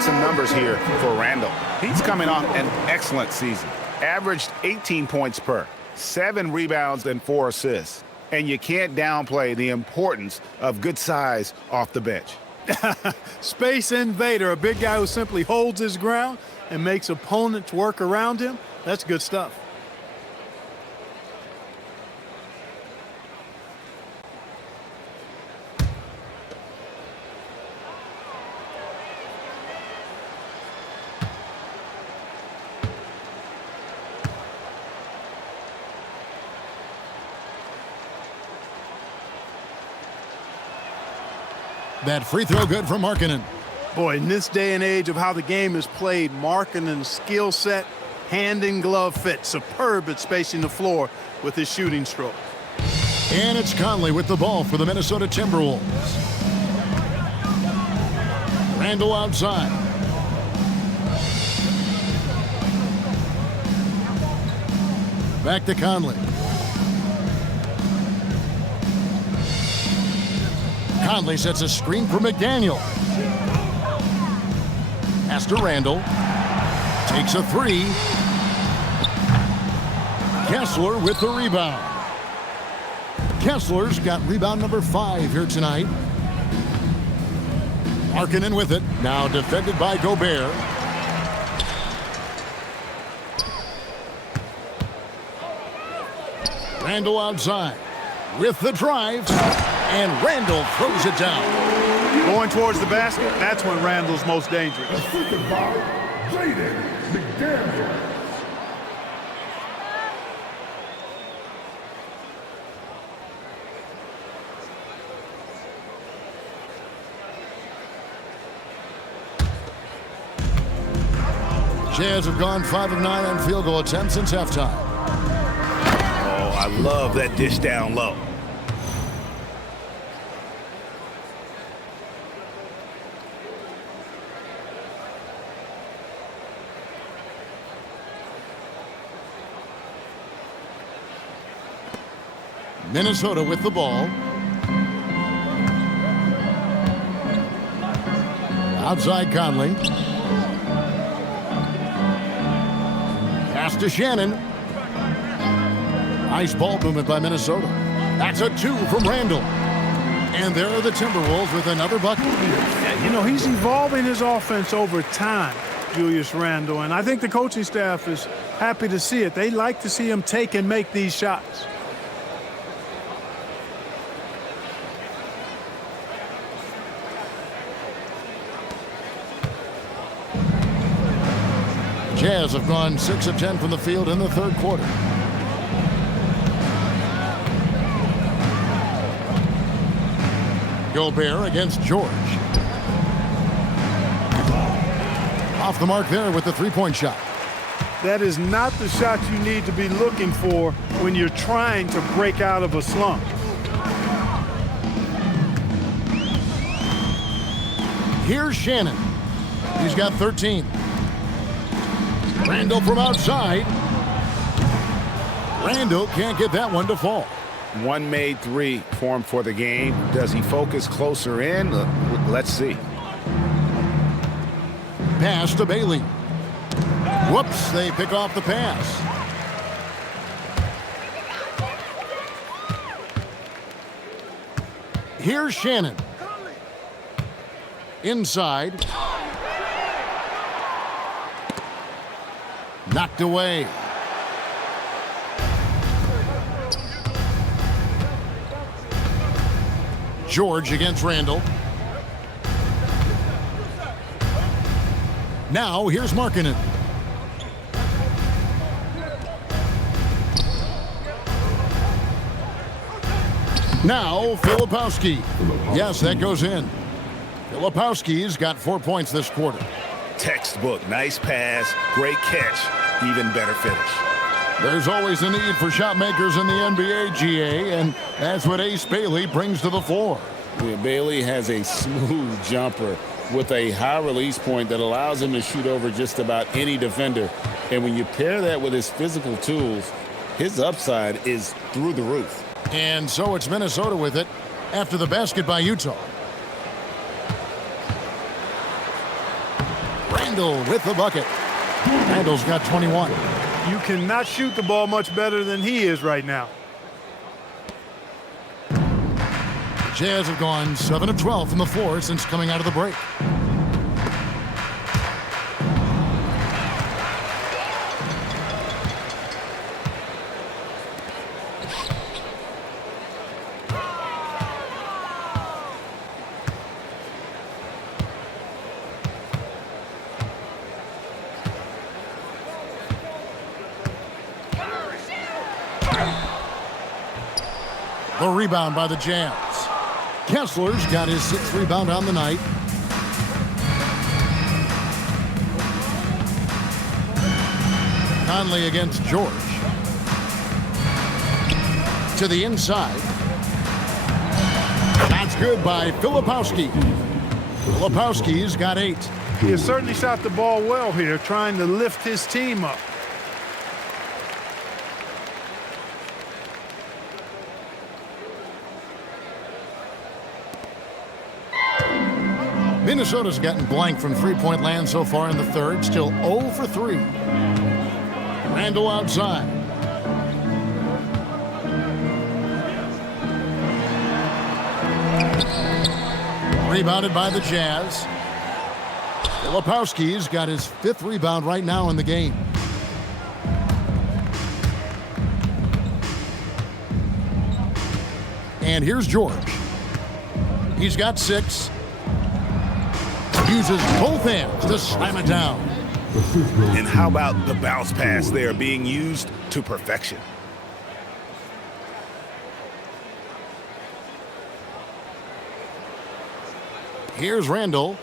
Some numbers here for Randall. He's coming off an excellent season. Averaged 18 points per, 7 rebounds and 4 assists. And you can't downplay the importance of good size off the bench. Space invader, a big guy who simply holds his ground and makes opponents work around him. That's good stuff. That free throw good from Markkanen. Boy, in this day and age of how the game is played, Markkanen's skill set, hand and glove fit, superb at spacing the floor with his shooting stroke. And it's Conley with the ball for the Minnesota Timberwolves. Randall outside. Back to Conley. Conley sets a screen for McDaniel. Pass to Randall. Takes a three. Kessler with the rebound. Kessler's got rebound number 5 here tonight. Markkanen with it. Now defended by Gobert. Randall outside with the drive. And Randall throws it down. Going towards the basket, that's when Randall's most dangerous. Assisted by Jaden McDaniel. Jazz have gone 5 of 9 on field goal attempts since halftime. Oh, I love that dish down low. Minnesota with the ball. Outside Conley. Pass to Shannon. Nice ball movement by Minnesota. That's a 2 from Randall. And there are the Timberwolves with another bucket. You know, he's evolving his offense over time, Julius Randle, and I think the coaching staff is happy to see it. They like to see him take and make these shots. Jazz have gone 6 of 10 from the field in the third quarter. Gobert against George. Off the mark there with the three-point shot. That is not the shot you need to be looking for when you're trying to break out of a slump. Here's Shannon. He's got 13. Randall from outside. Randall can't get that one to fall. One made three for him for the game. Does he focus closer in? Let's see. Pass to Bailey. Whoops, they pick off the pass. Here's Shannon. Inside. Knocked away. George against Randall. Now here's Markkanen. Now Filipowski. Yes, that goes in. Filipowski's got 4 points this quarter. Textbook, nice pass, great catch, even better finish. There's always a need for shot makers in the NBA, GA, and that's what Ace Bailey brings to the floor. Yeah, Bailey has a smooth jumper with a high release point that allows him to shoot over just about any defender. And when you pair that with his physical tools, his upside is through the roof. And so it's Minnesota with it after the basket by Utah. Randall with the bucket. Randall's got 21. You cannot shoot the ball much better than he is right now. Jazz have gone 7 of 12 from the floor since coming out of the break. The rebound by the Jazz. Kessler's got his 6th rebound on the night. Conley against George. To the inside. That's good by Filipowski. Filipowski's got 8. He has certainly shot the ball well here, trying to lift his team up. Minnesota's gotten blank from three-point land so far in the third, still 0 for 3. Randall outside. Rebounded by the Jazz. Filipowski's got his 5th rebound right now in the game. And here's George. He's got 6. Uses both hands to slam it down. And how about the bounce pass there being used to perfection? Here's Randall.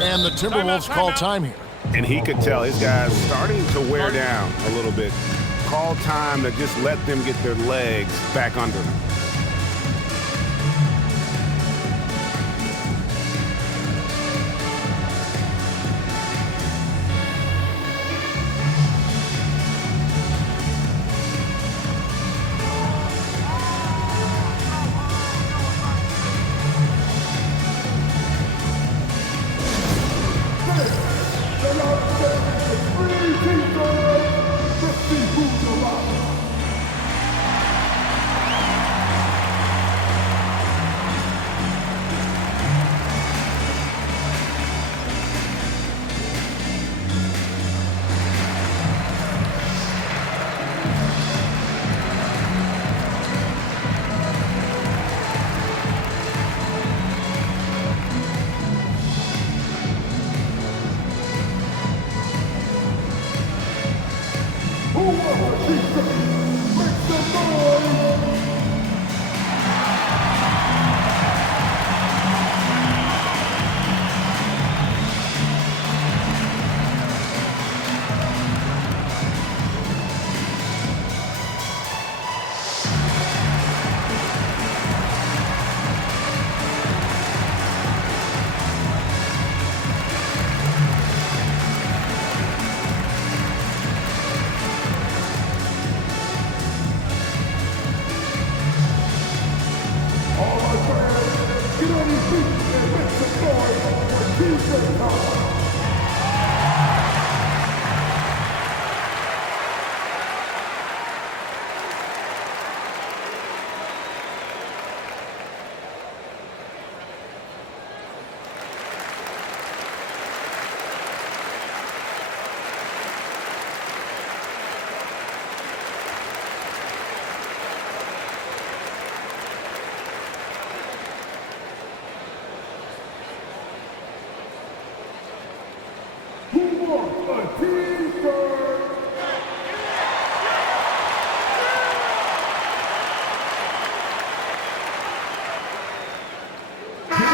And the Timberwolves call time here. And he could tell his guys starting to wear down a little bit. Call time to just let them get their legs back under them.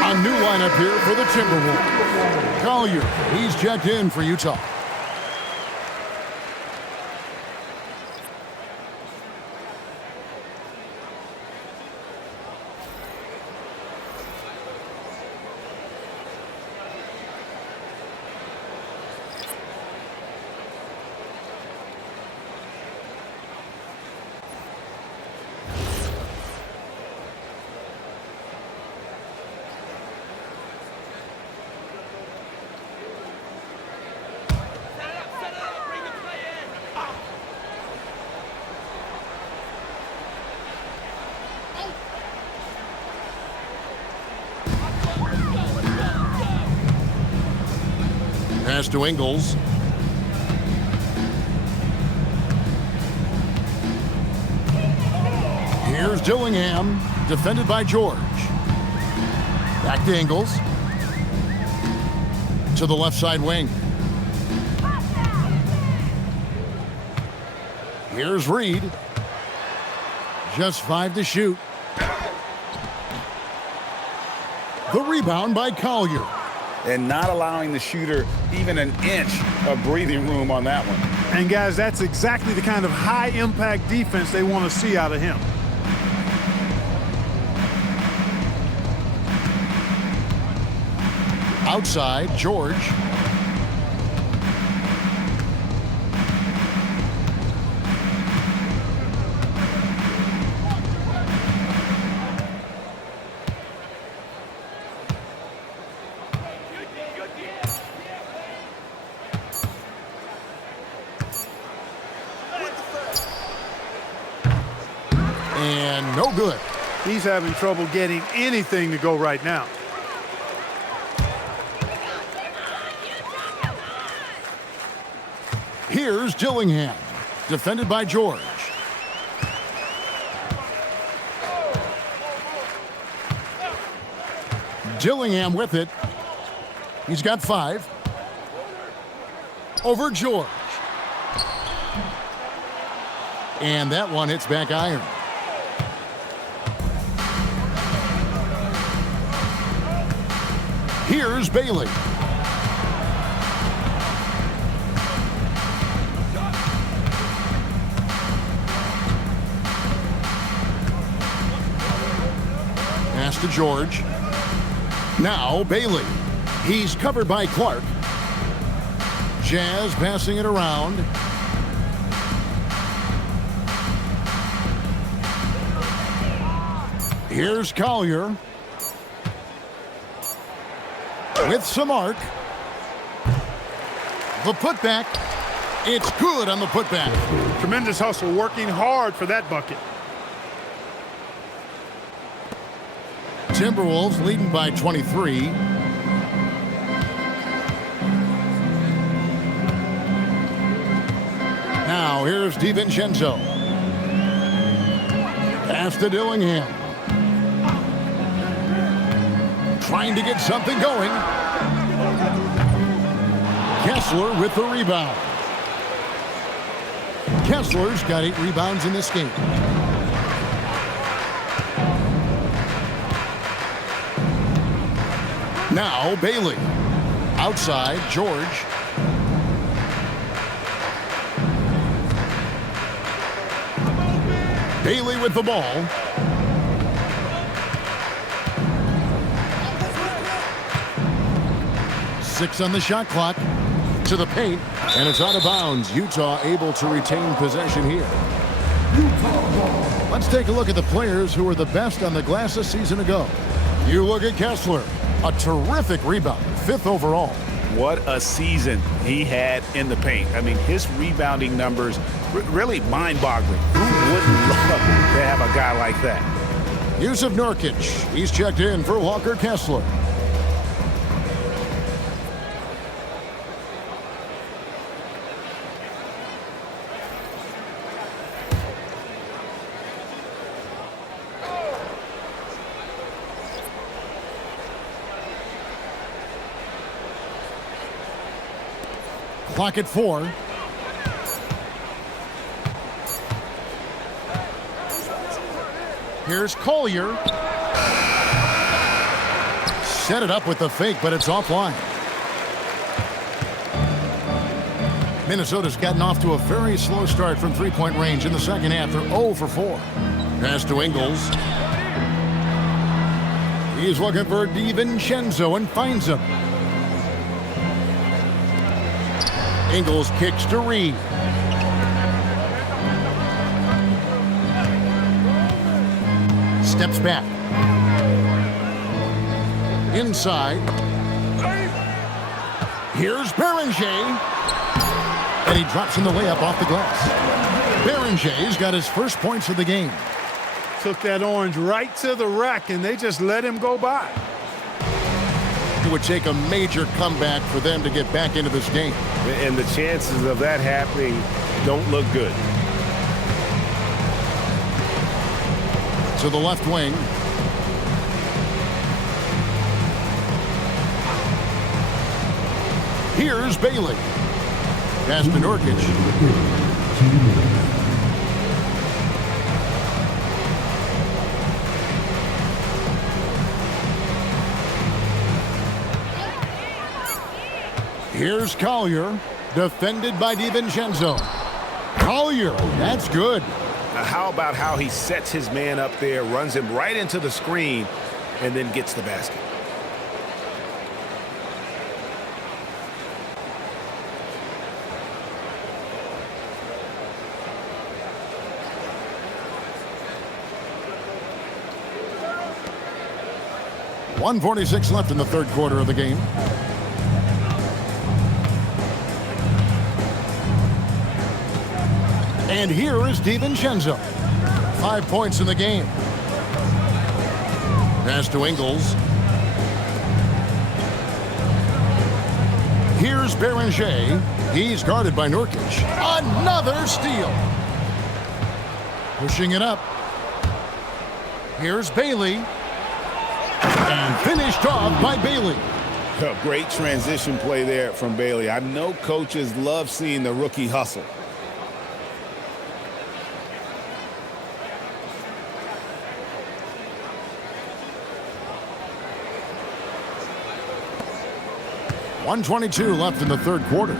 A new lineup here for the Timberwolves. Collier, he's checked in for Utah. Pass to Ingles. Here's Dillingham, defended by George. Back to Ingles. To the left side wing. Here's Reed. Just 5 to shoot. The rebound by Collier. And not allowing the shooter even an inch of breathing room on that one. And guys, that's exactly the kind of high-impact defense they want to see out of him. Outside, George. And no good. He's having trouble getting anything to go right now. Here's Dillingham, defended by George. Dillingham with it. He's got 5. Over George. And that one hits back iron. Here's Bailey. Pass to George. Now Bailey. He's covered by Clark. Jazz passing it around. Here's Collier. With some arc. The putback. It's good on the putback. Tremendous hustle, working hard for that bucket. Timberwolves leading by 23. Now here's DiVincenzo. Pass to Dillingham. Trying to get something going. Kessler with the rebound. Kessler's got 8 rebounds in this game. Now Bailey. Outside, George. Bailey with the ball. Six on the shot clock. To the paint, and it's out of bounds. Utah able to retain possession here. Let's take a look at the players who were the best on the glass a season ago. You look at Kessler, a terrific rebound, 5th overall. What a season he had in the paint. I mean, his rebounding numbers, really mind-boggling. Who wouldn't love to have a guy like that? Yusuf Nurkic, he's checked in for Walker Kessler. Clock at 4. Here's Collier. Set it up with the fake, but it's offline. Minnesota's gotten off to a very slow start from three-point range in the second half. They're 0 for 4. Pass to Ingles. He's looking for DiVincenzo and finds him. Ingles kicks to Reed. Steps back. Inside. Here's Berenger. And he drops in the layup off the glass. Berenger's got his first points of the game. Took that orange right to the rack, and they just let him go by. It would take a major comeback for them to get back into this game. And the chances of that happening don't look good. To the left wing. Here's Bailey. Pass to Nurkic. Here's Collier, defended by DiVincenzo. Collier, that's good. Now, how about how he sets his man up there, runs him right into the screen, and then gets the basket. .146 left in the third quarter of the game. And here is DiVincenzo. 5 points in the game. Pass to Ingles. Here's Berenger. He's guarded by Nurkic. Another steal. Pushing it up. Here's Bailey. And finished off by Bailey. A great transition play there from Bailey. I know coaches love seeing the rookie hustle. .122 left in the third quarter.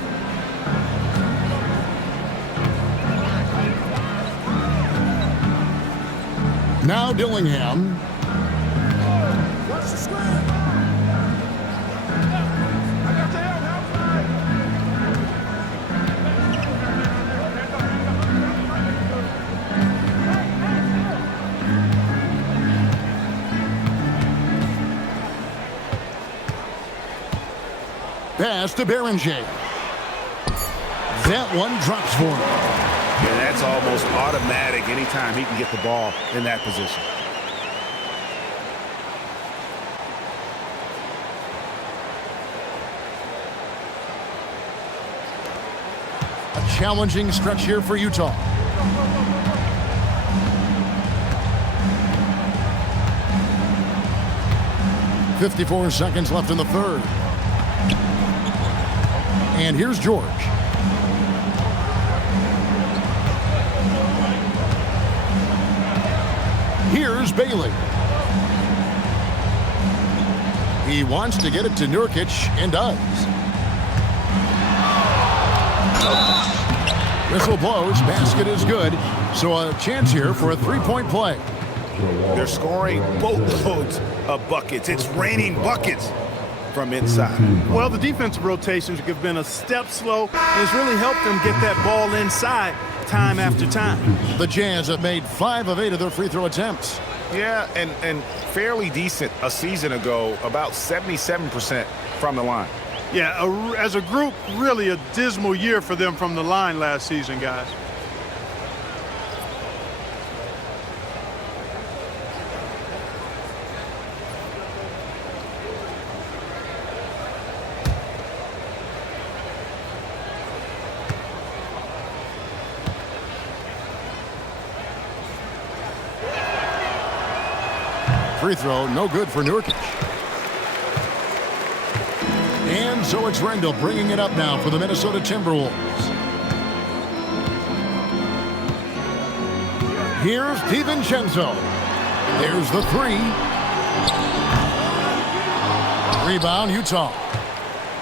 Now Dillingham. Pass to Berenger. That one drops for him. And that's almost automatic anytime he can get the ball in that position. A challenging stretch here for Utah. .54 seconds left in the third. And here's George. Here's Bailey. He wants to get it to Nurkic and does. Whistle blows. Basket is good. So a chance here for a three-point play. They're scoring boatloads of buckets. It's raining buckets from inside. Well, the defensive rotations have been a step slow, and it's really helped them get that ball inside time after time. The Jazz have made 5 of 8 of their free throw attempts. Yeah, and fairly decent a season ago, about 77% from the line. Yeah, as a group, really a dismal year for them from the line last season, guys. Free throw, no good for Nurkic. And so it's Rendell bringing it up now for the Minnesota Timberwolves. Here's DiVincenzo. There's the three. Rebound, Utah.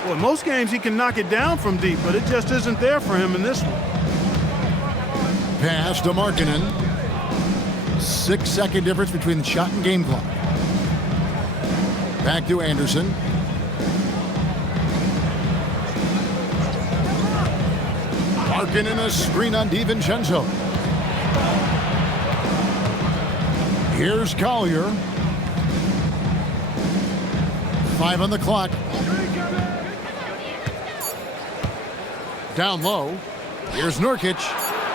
Well, in most games he can knock it down from deep, but it just isn't there for him in this one. Pass to Markkanen. 6-second difference between the shot and game clock. Back to Anderson. Markkanen a screen on DiVincenzo. Here's Collier. 5 on the clock. Down low. Here's Nurkic.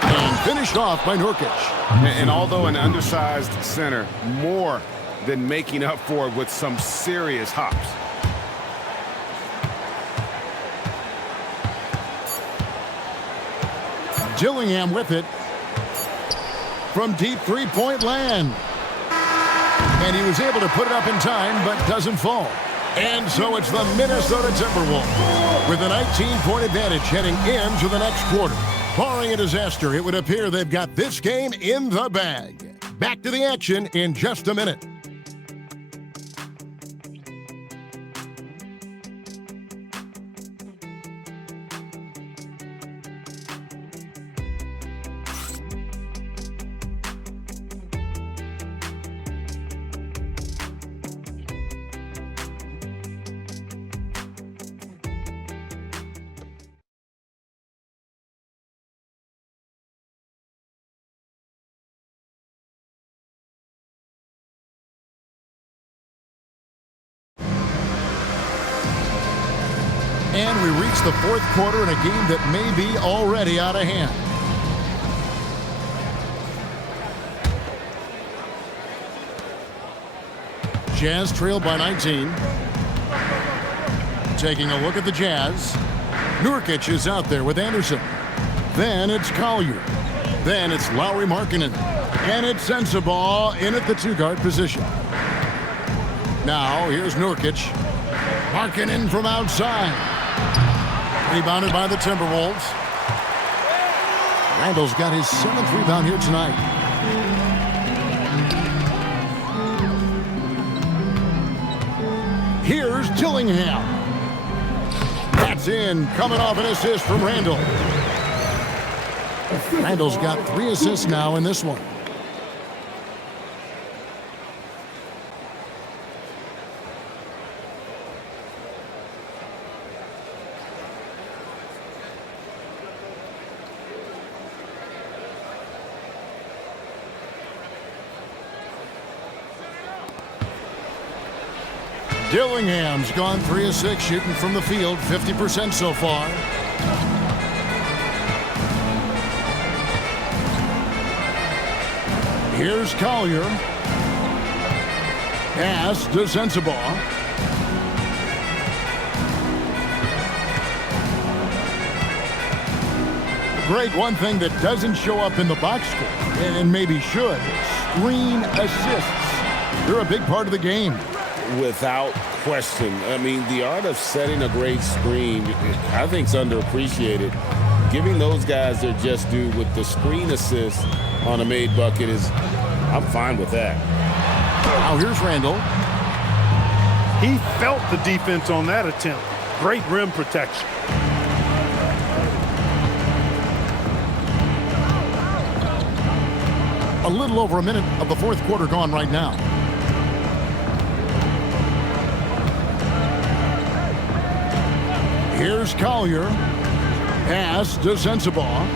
And finished off by Nurkic. And although an undersized center, more than making up for it with some serious hops. Dillingham with it from deep three-point land. And he was able to put it up in time, but doesn't fall. And so it's the Minnesota Timberwolves with a 19-point advantage heading into the next quarter. Barring a disaster, it would appear they've got this game in the bag. Back to the action in just a minute. And we reach the fourth quarter in a game that may be already out of hand. Jazz trailed by 19. Taking a look at the Jazz. Nurkic is out there with Anderson. Then it's Collier. Then it's Lauri Markkanen. And it's Sensabaugh in at the two-guard position. Now here's Nurkic. Markkanen from outside. Rebounded by the Timberwolves. Randall's got his 7th rebound here tonight. Here's Dillingham. That's in, coming off an assist from Randall. Randall's got 3 assists now in this one. Dillingham's gone 3 of 6 shooting from the field, 50% so far. Here's Collier. Pass to Sensabaugh. Greg, one thing that doesn't show up in the box score, and maybe should, screen assists. They're a big part of the game. Without question. I mean, the art of setting a great screen, I think, is underappreciated. Giving those guys their just due with the screen assist on a made bucket is I'm fine with that. Now here's Randall. He felt the defense on that attempt. Great rim protection. A little over a minute of the fourth quarter gone right now. Here's Collier. Pass to Sensabaugh.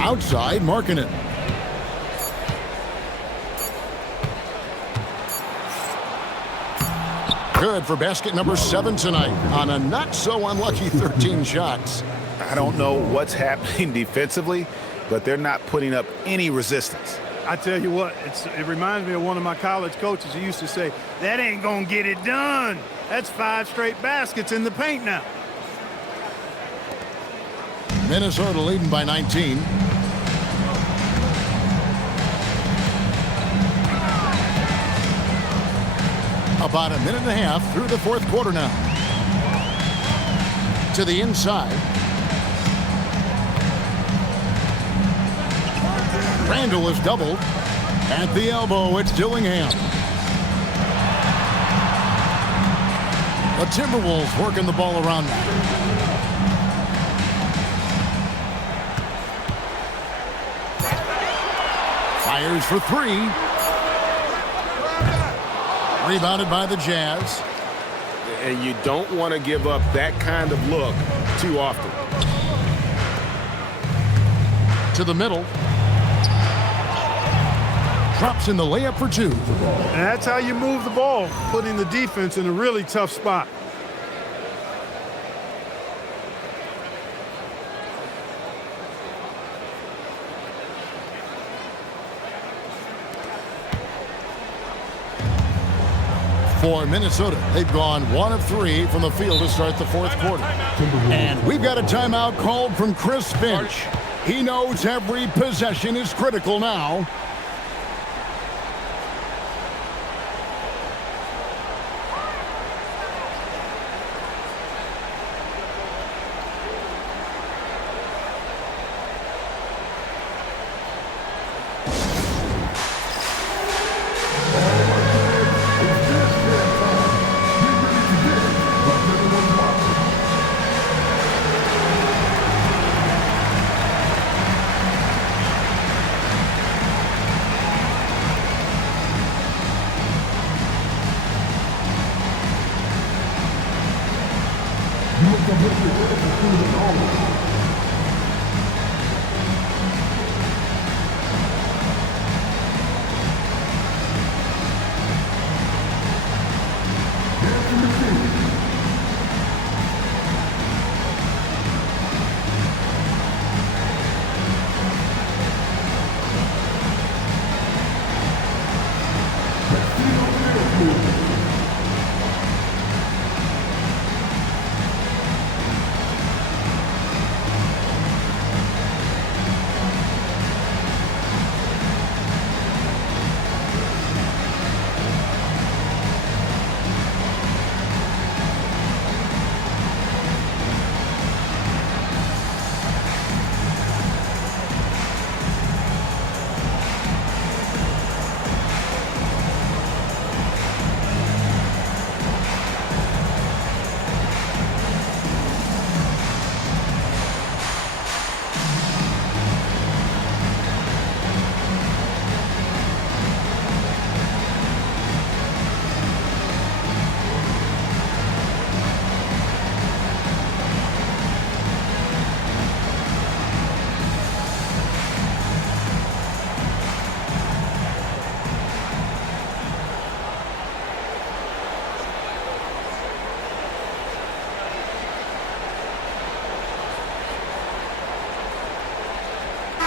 Outside, Markkanen. Good for basket number 7 tonight on a not-so-unlucky 13 shots. I don't know what's happening defensively, but they're not putting up any resistance. I tell you what, it reminds me of one of my college coaches who used to say, that ain't gonna get it done. That's 5 straight baskets in the paint now. Minnesota leading by 19. About a minute and a half through the fourth quarter now. To the inside. Randall is doubled. At the elbow, it's Dillingham. The Timberwolves working the ball around now. Fires for 3. Rebounded by the Jazz. And you don't want to give up that kind of look too often. To the middle. Drops in the layup for 2. And that's how you move the ball, putting the defense in a really tough spot. For Minnesota, they've gone 1 of 3 from the field to start the fourth quarter. And we've got a timeout called from Chris Finch. He knows every possession is critical now.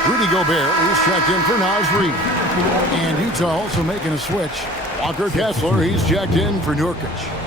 Rudy Gobert is checked in for Naz Reid. And Utah also making a switch. Walker Kessler, he's checked in for Nurkic.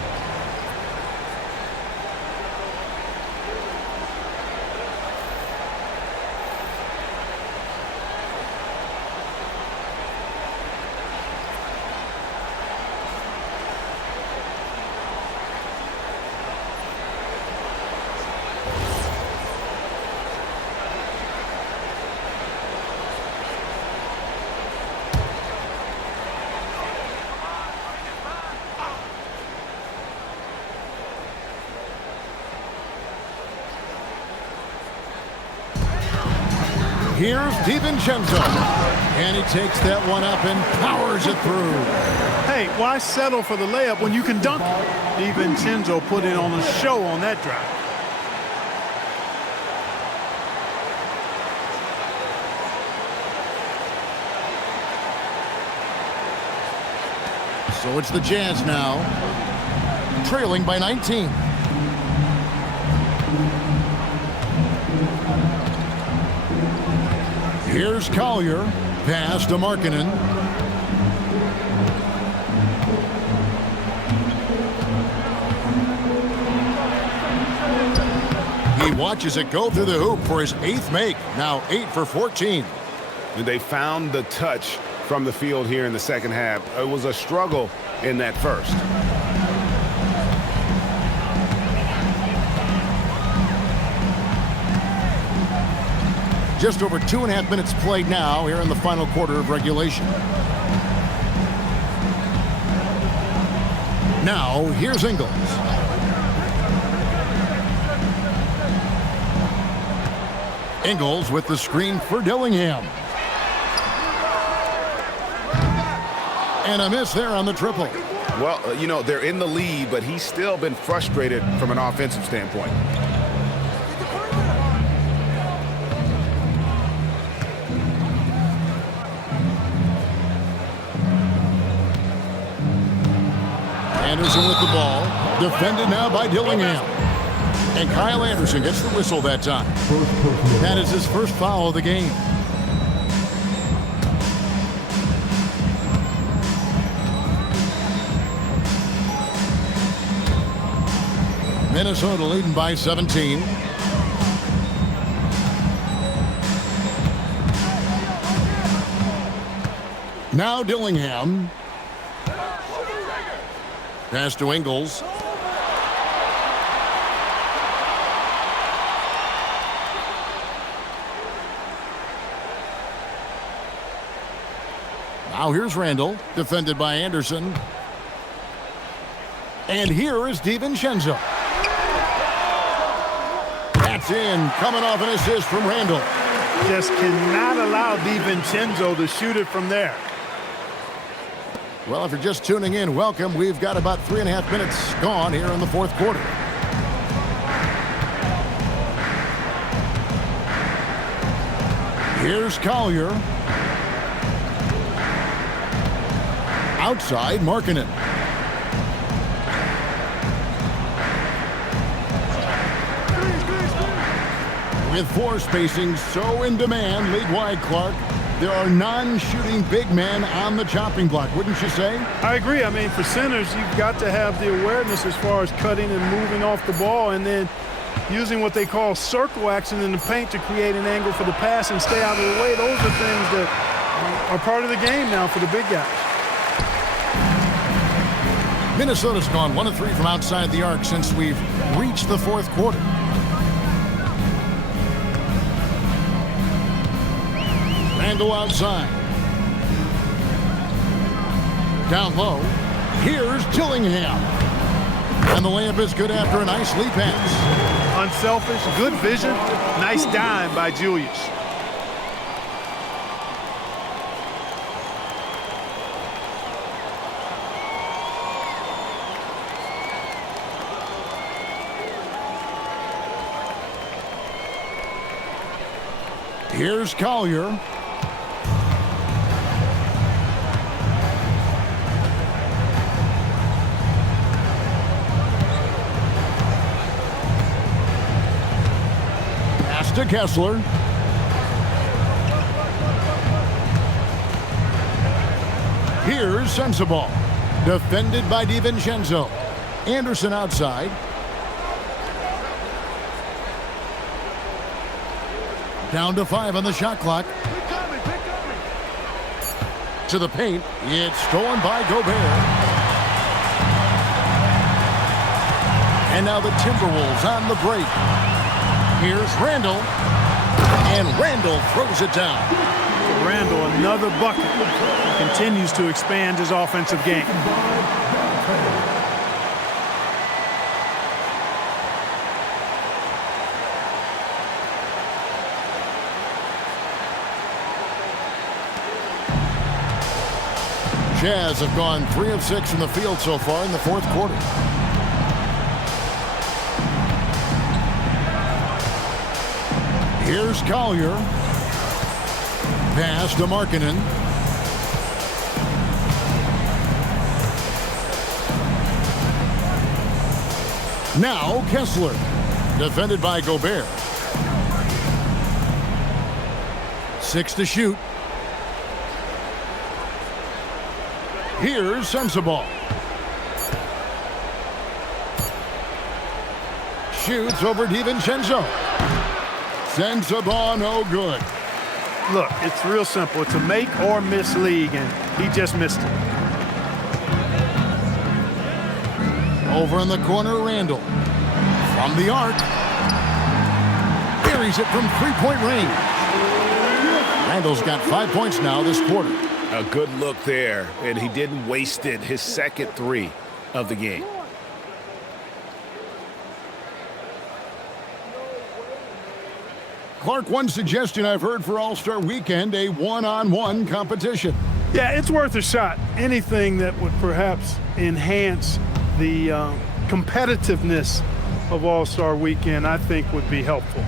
Here's DiVincenzo. And he takes that one up and powers it through. Hey, why settle for the layup when you can dunk it? DiVincenzo put in on a show on that drive. So it's the Jazz now, trailing by 19. Here's Collier, pass to Markkanen. He watches it go through the hoop for his 8th make, now 8 for 14. And they found the touch from the field here in the second half. It was a struggle in that first. Just over 2.5 minutes played now here in the final quarter of regulation. Now, here's Ingles. Ingles with the screen for Dillingham. And a miss there on the triple. Well, you know, they're in the lead, but he's still been frustrated from an offensive standpoint. Anderson with the ball. Defended now by Dillingham. And Kyle Anderson gets the whistle that time. That is his first foul of the game. Minnesota leading by 17. Now Dillingham. Pass to Ingles. Now here's Randall, defended by Anderson. And here is DiVincenzo. That's in, coming off an assist from Randall. Just cannot allow DiVincenzo to shoot it from there. Well, if you're just tuning in, welcome. We've got about 3.5 minutes gone here in the fourth quarter. Here's Collier. Outside, Markkanen. With floor spacing so in demand league-wide, Clark, there are non-shooting big men on the chopping block, wouldn't you say? I agree. I mean, for centers, you've got to have the awareness as far as cutting and moving off the ball and then using what they call circle action in the paint to create an angle for the pass and stay out of the way. Those are things that are part of the game now for the big guys. Minnesota's gone 1 of 3 from outside the arc since we've reached the fourth quarter. Randall outside. Down low. Here's Dillingham. And the layup is good after a nice lead pass. Unselfish, good vision, nice dime by Julius. Here's Collier. Pass to Kessler. Here's Sensabaugh. Defended by DiVincenzo. Anderson outside. Down to 5 on the shot clock. To the paint. It's stolen by Gobert. And now the Timberwolves on the break. Here's Randall. And Randall throws it down. Randall, another bucket. Continues to expand his offensive game. Jazz have gone 3 of 6 from the field so far in the fourth quarter. Here's Collier. Pass to Markkanen. Now Kessler. Defended by Gobert. 6 to shoot. Here's Sensabaugh. Shoots over DiVincenzo. Sensabaugh no good. Look, it's real simple. It's a make or miss league, and he just missed it. Over in the corner, Randall. From the arc. Buries it from three-point range. Randall's got 5 points now this quarter. A good look there, and he didn't waste it. His second 3 of the game. Clark, one suggestion I've heard for All-Star Weekend, a one-on-one competition. Yeah, it's worth a shot. Anything that would perhaps enhance the competitiveness of All-Star Weekend, I think, would be helpful.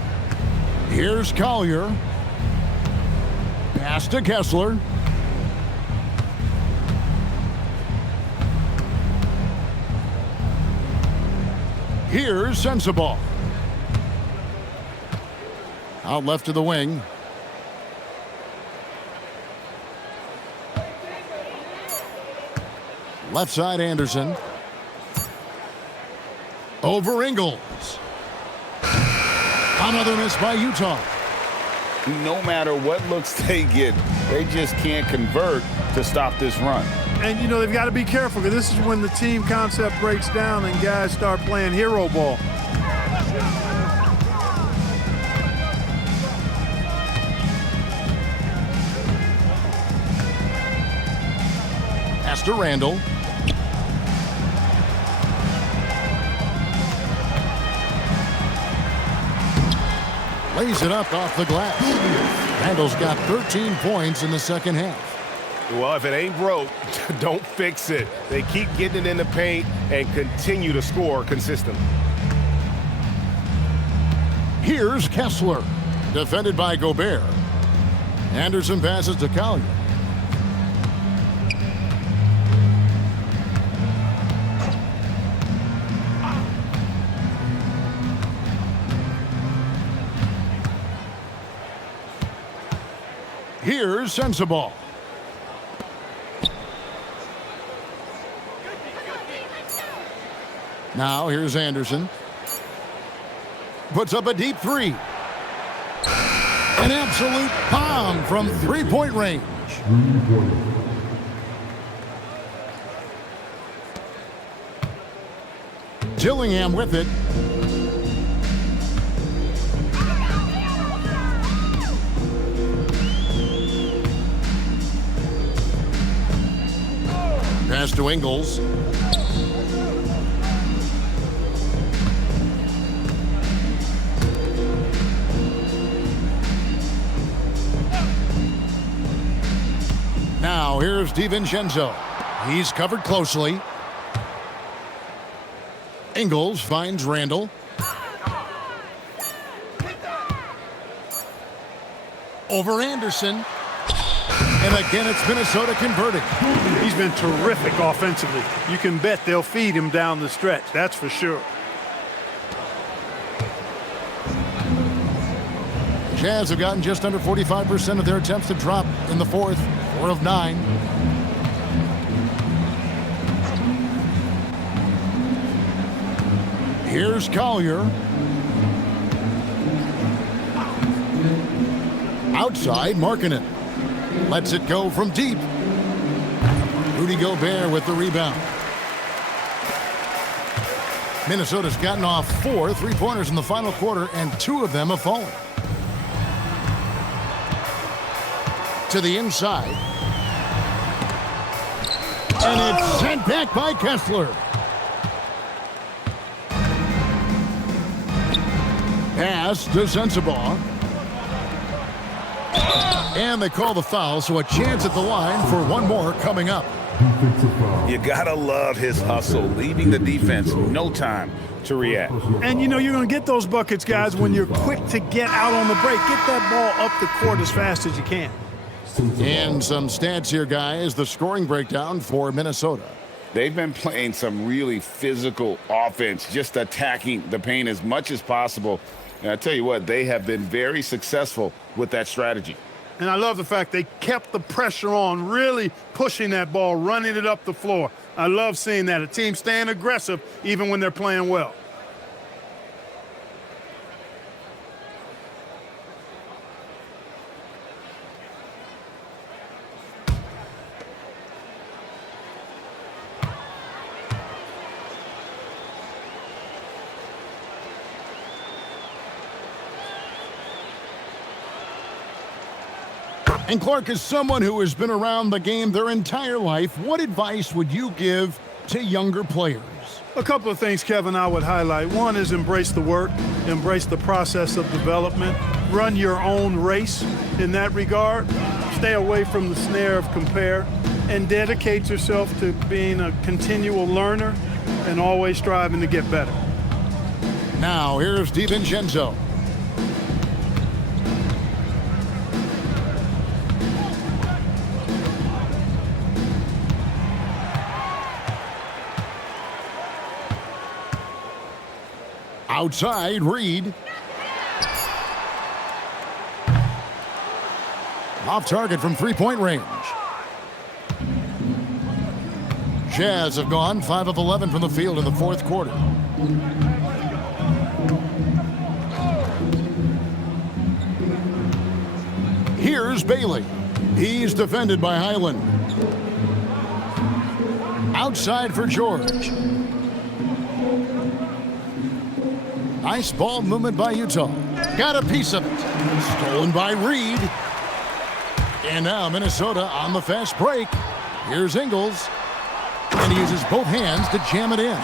Here's Collier. Pass to Kessler. Here's Sensabaugh. Out left to the wing. Left side, Anderson. Over Ingles. Another miss by Utah. No matter what looks they get, they just can't convert to stop this run. And, you know, they've got to be careful, because this is when the team concept breaks down and guys start playing hero ball. Pass to Randall. Lays it up off the glass. Randall's got 13 points in the second half. Well, if it ain't broke, don't fix it. They keep getting it in the paint and continue to score consistently. Here's Kessler. Defended by Gobert. Anderson passes to Collier. Here's Sensabaugh. Now here's Anderson. Puts up a deep 3. An absolute bomb from three-point range. Dillingham with it. Pass to Ingles. Now here's DiVincenzo. He's covered closely. Ingles finds Randall. Over Anderson. And again, it's Minnesota converting. He's been terrific offensively. You can bet they'll feed him down the stretch, that's for sure. Jazz have gotten just under 45% of their attempts to drop in the fourth. 4 of 9. Here's Collier. Outside, Markkanen. Lets it go from deep. Rudy Gobert with the rebound. Minnesota's gotten off 4 3-pointers in the final quarter, and 2 of them have fallen. To the inside. And it's sent back by Kessler. Pass to Sensabaugh. And they call the foul, so a chance at the line for one more coming up. You gotta love his hustle, leaving the defense no time to react. And you know you're going to get those buckets, guys, when you're quick to get out on the break. Get that ball up the court as fast as you can. And some stats here, guys. The scoring breakdown for Minnesota. They've been playing some really physical offense, just attacking the paint as much as possible. And I tell you what, they have been very successful with that strategy. And I love the fact they kept the pressure on, really pushing that ball, running it up the floor. I love seeing that. A team staying aggressive even when they're playing well. And Clark, is someone who has been around the game their entire life, what advice would you give to younger players? A couple of things, Kevin, I would highlight. One is embrace the work, embrace the process of development, run your own race in that regard, stay away from the snare of compare, and dedicate yourself to being a continual learner and always striving to get better. Now, here's DiVincenzo. Outside, Reed. Off target from three-point range. Jazz have gone 5 of 11 from the field in the fourth quarter. Here's Bailey. He's defended by Highland. Outside for George. Nice ball movement by Utah. Got a piece of it. Stolen by Reed. And now Minnesota on the fast break. Here's Ingles. And he uses both hands to jam it in.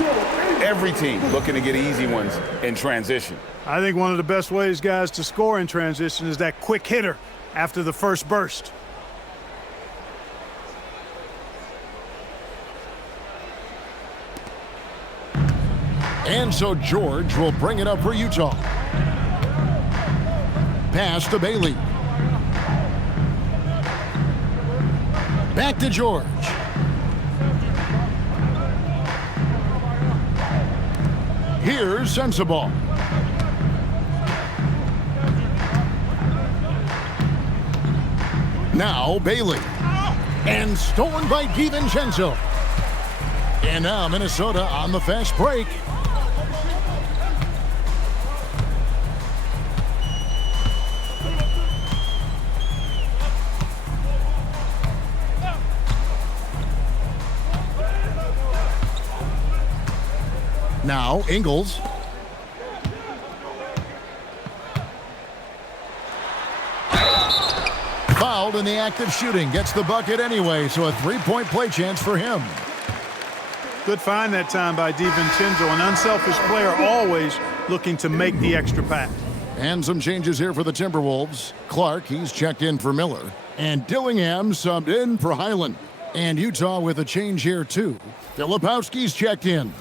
Every team looking to get easy ones in transition. I think one of the best ways, guys, to score in transition is that quick hitter after the first burst. And so George will bring it up for Utah. Pass to Bailey. Back to George. Here's Sensabaugh. Now Bailey. And stolen by DiVincenzo. And now Minnesota on the fast break. Now, Ingles. Fouled in the act of shooting. Gets the bucket anyway, so a three-point play chance for him. Good find that time by DiVincenzo. An unselfish player always looking to make the extra pass. And some changes here for the Timberwolves. Clark, he's checked in for Miller. And Dillingham subbed in for Highland. And Utah with a change here, too. Filipowski's checked in.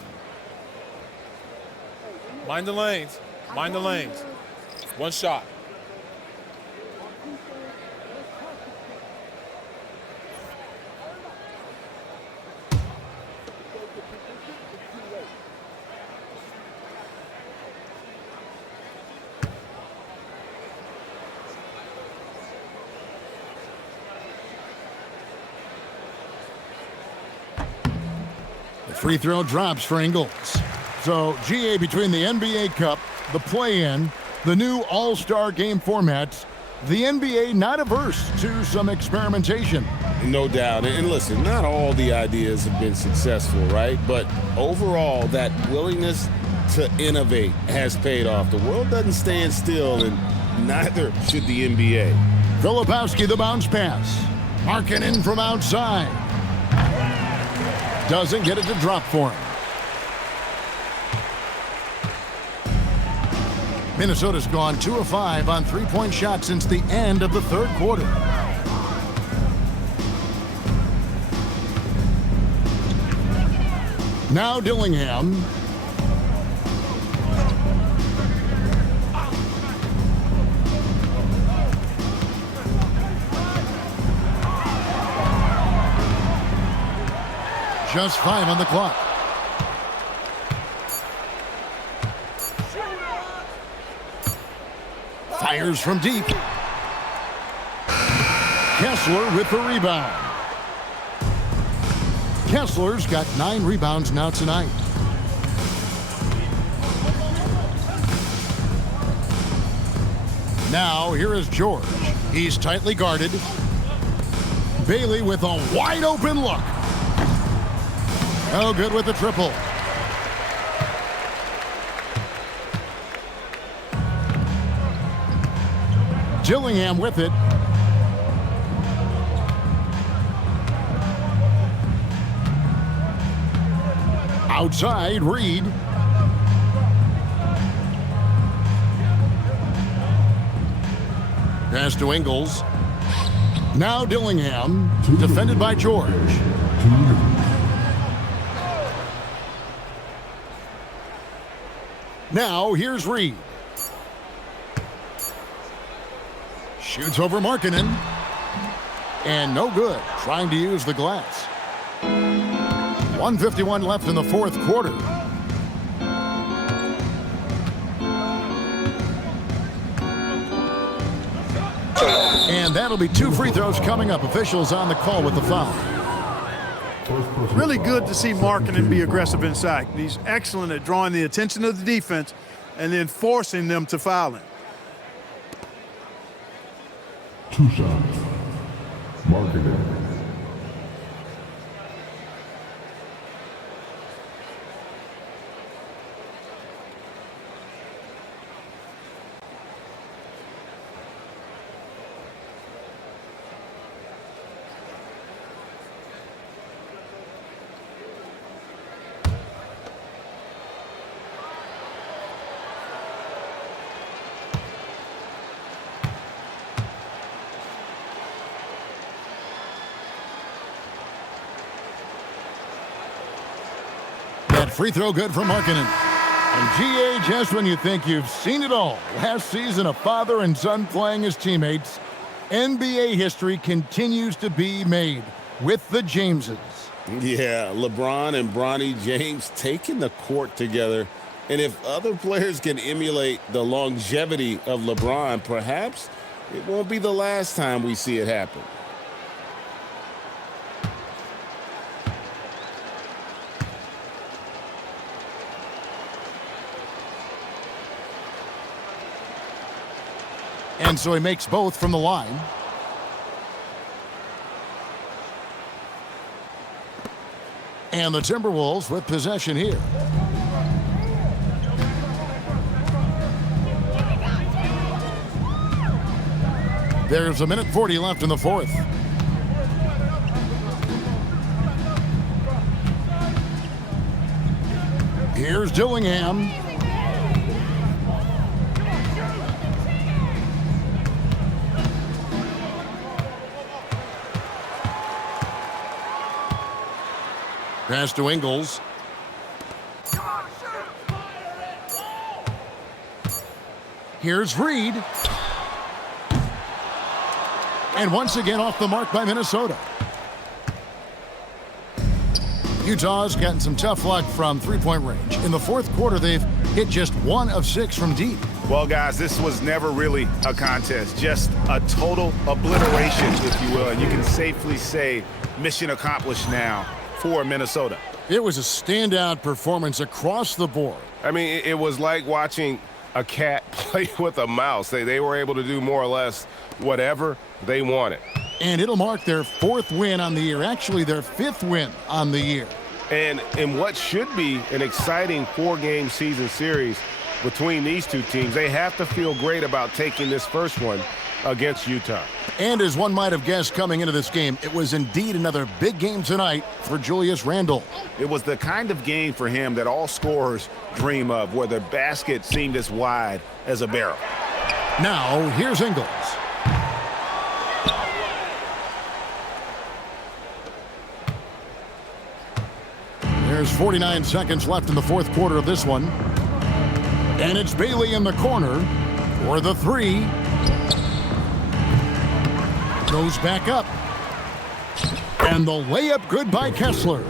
Mind the lanes. Mind the lanes. One shot. The free throw drops for Ingles. So, GA, between the NBA Cup, the play-in, the new All-Star game formats, the NBA not averse to some experimentation. No doubt. And listen, not all the ideas have been successful, right? But overall, that willingness to innovate has paid off. The world doesn't stand still, and neither should the NBA. Filipowski, the bounce pass. Markkanen from outside. Doesn't get it to drop for him. Minnesota's gone 2 of 5 on three-point shots since the end of the third quarter. Now Dillingham. Just 5 on the clock. Fires from deep. Kessler with the rebound. Kessler's got 9 rebounds now tonight. Now here is George. He's tightly guarded. Bailey with a wide open look. No good with the triple. Dillingham with it. Outside, Reed. Pass to Ingles. Now Dillingham, defended by George. Now here's Reed. Shoots over Markkanen. And no good, trying to use the glass. 1:51 left in the fourth quarter. And that'll be 2 free throws coming up. Officials on the call with the foul. Really good to see Markkanen be aggressive inside. He's excellent at drawing the attention of the defense and then forcing them to foul him. 2 shots. Markkanen. Free throw good for Markkanen. And GA, just when you think you've seen it all, last season a father and son playing as teammates, NBA history continues to be made with the Jameses. Yeah, LeBron and Bronny James taking the court together. And if other players can emulate the longevity of LeBron, perhaps it won't be the last time we see it happen. And so he makes both from the line. And the Timberwolves with possession here. There's 1:40 left in the fourth. Here's Dillingham. Pass to Ingles. Here's Reed. And once again off the mark by Minnesota. Utah's gotten some tough luck from three-point range. In the fourth quarter, they've hit just 1 of 6 from deep. Well, guys, this was never really a contest, just a total obliteration, if you will. And you can safely say mission accomplished now for Minnesota. It was a standout performance across the board. I mean, it was like watching a cat play with a mouse. They were able to do more or less whatever they wanted. And it'll mark their 4th win on the year, actually their 5th win on the year. And in what should be an exciting 4-game season series between these two teams, they have to feel great about taking this first one against Utah. And as one might have guessed coming into this game, it was indeed another big game tonight for Julius Randle. It was the kind of game for him that all scorers dream of, where the basket seemed as wide as a barrel. Now, here's Ingles. There's 49 seconds left in the fourth quarter of this one. And it's Bailey in the corner for the three. Goes back up. And the layup good by Kessler.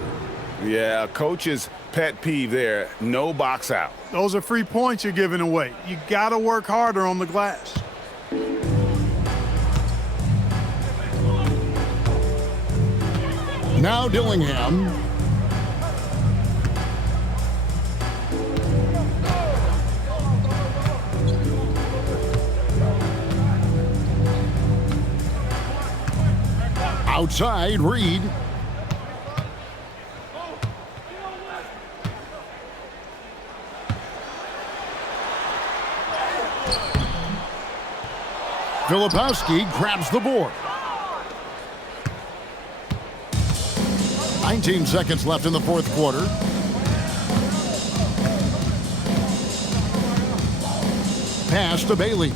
Yeah, coach's pet peeve there. No box out. Those are free points you're giving away. You got to work harder on the glass. Now Dillingham. Outside, Reed. Filipowski grabs the board. 19 seconds left in the fourth quarter. Pass to Bailey.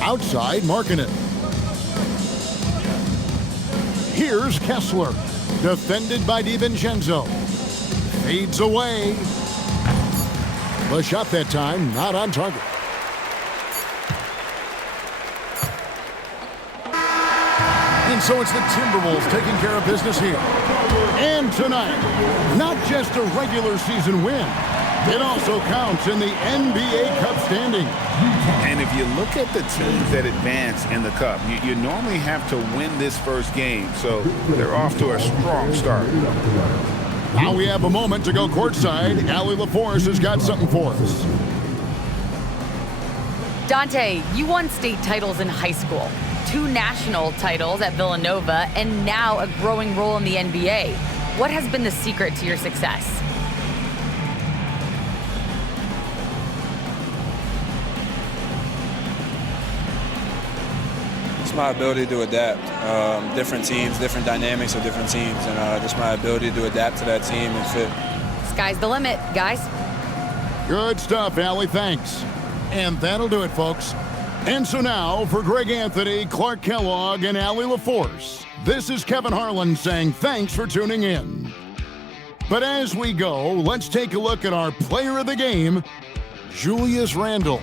Outside, Markkanen. Here's Kessler. Defended by DiVincenzo. Fades away. The shot that time, not on target. And so it's the Timberwolves taking care of business here. And tonight, not just a regular season win, it also counts in the NBA Cup standings. And if you look at the teams that advance in the Cup, you normally have to win this first game, so they're off to a strong start. Now we have a moment to go courtside. Allie LaForce has got something for us. Dante, you won state titles in high school, 2 national titles at Villanova, and now a growing role in the NBA. What has been the secret to your success? It's my ability to adapt. Different teams, different dynamics of different teams, and just my ability to adapt to that team and fit. Sky's the limit, guys. Good stuff, Allie. Thanks. And that'll do it, folks. And so now, for Greg Anthony, Clark Kellogg, and Allie LaForce, this is Kevin Harlan saying thanks for tuning in. But as we go, let's take a look at our player of the game, Julius Randle.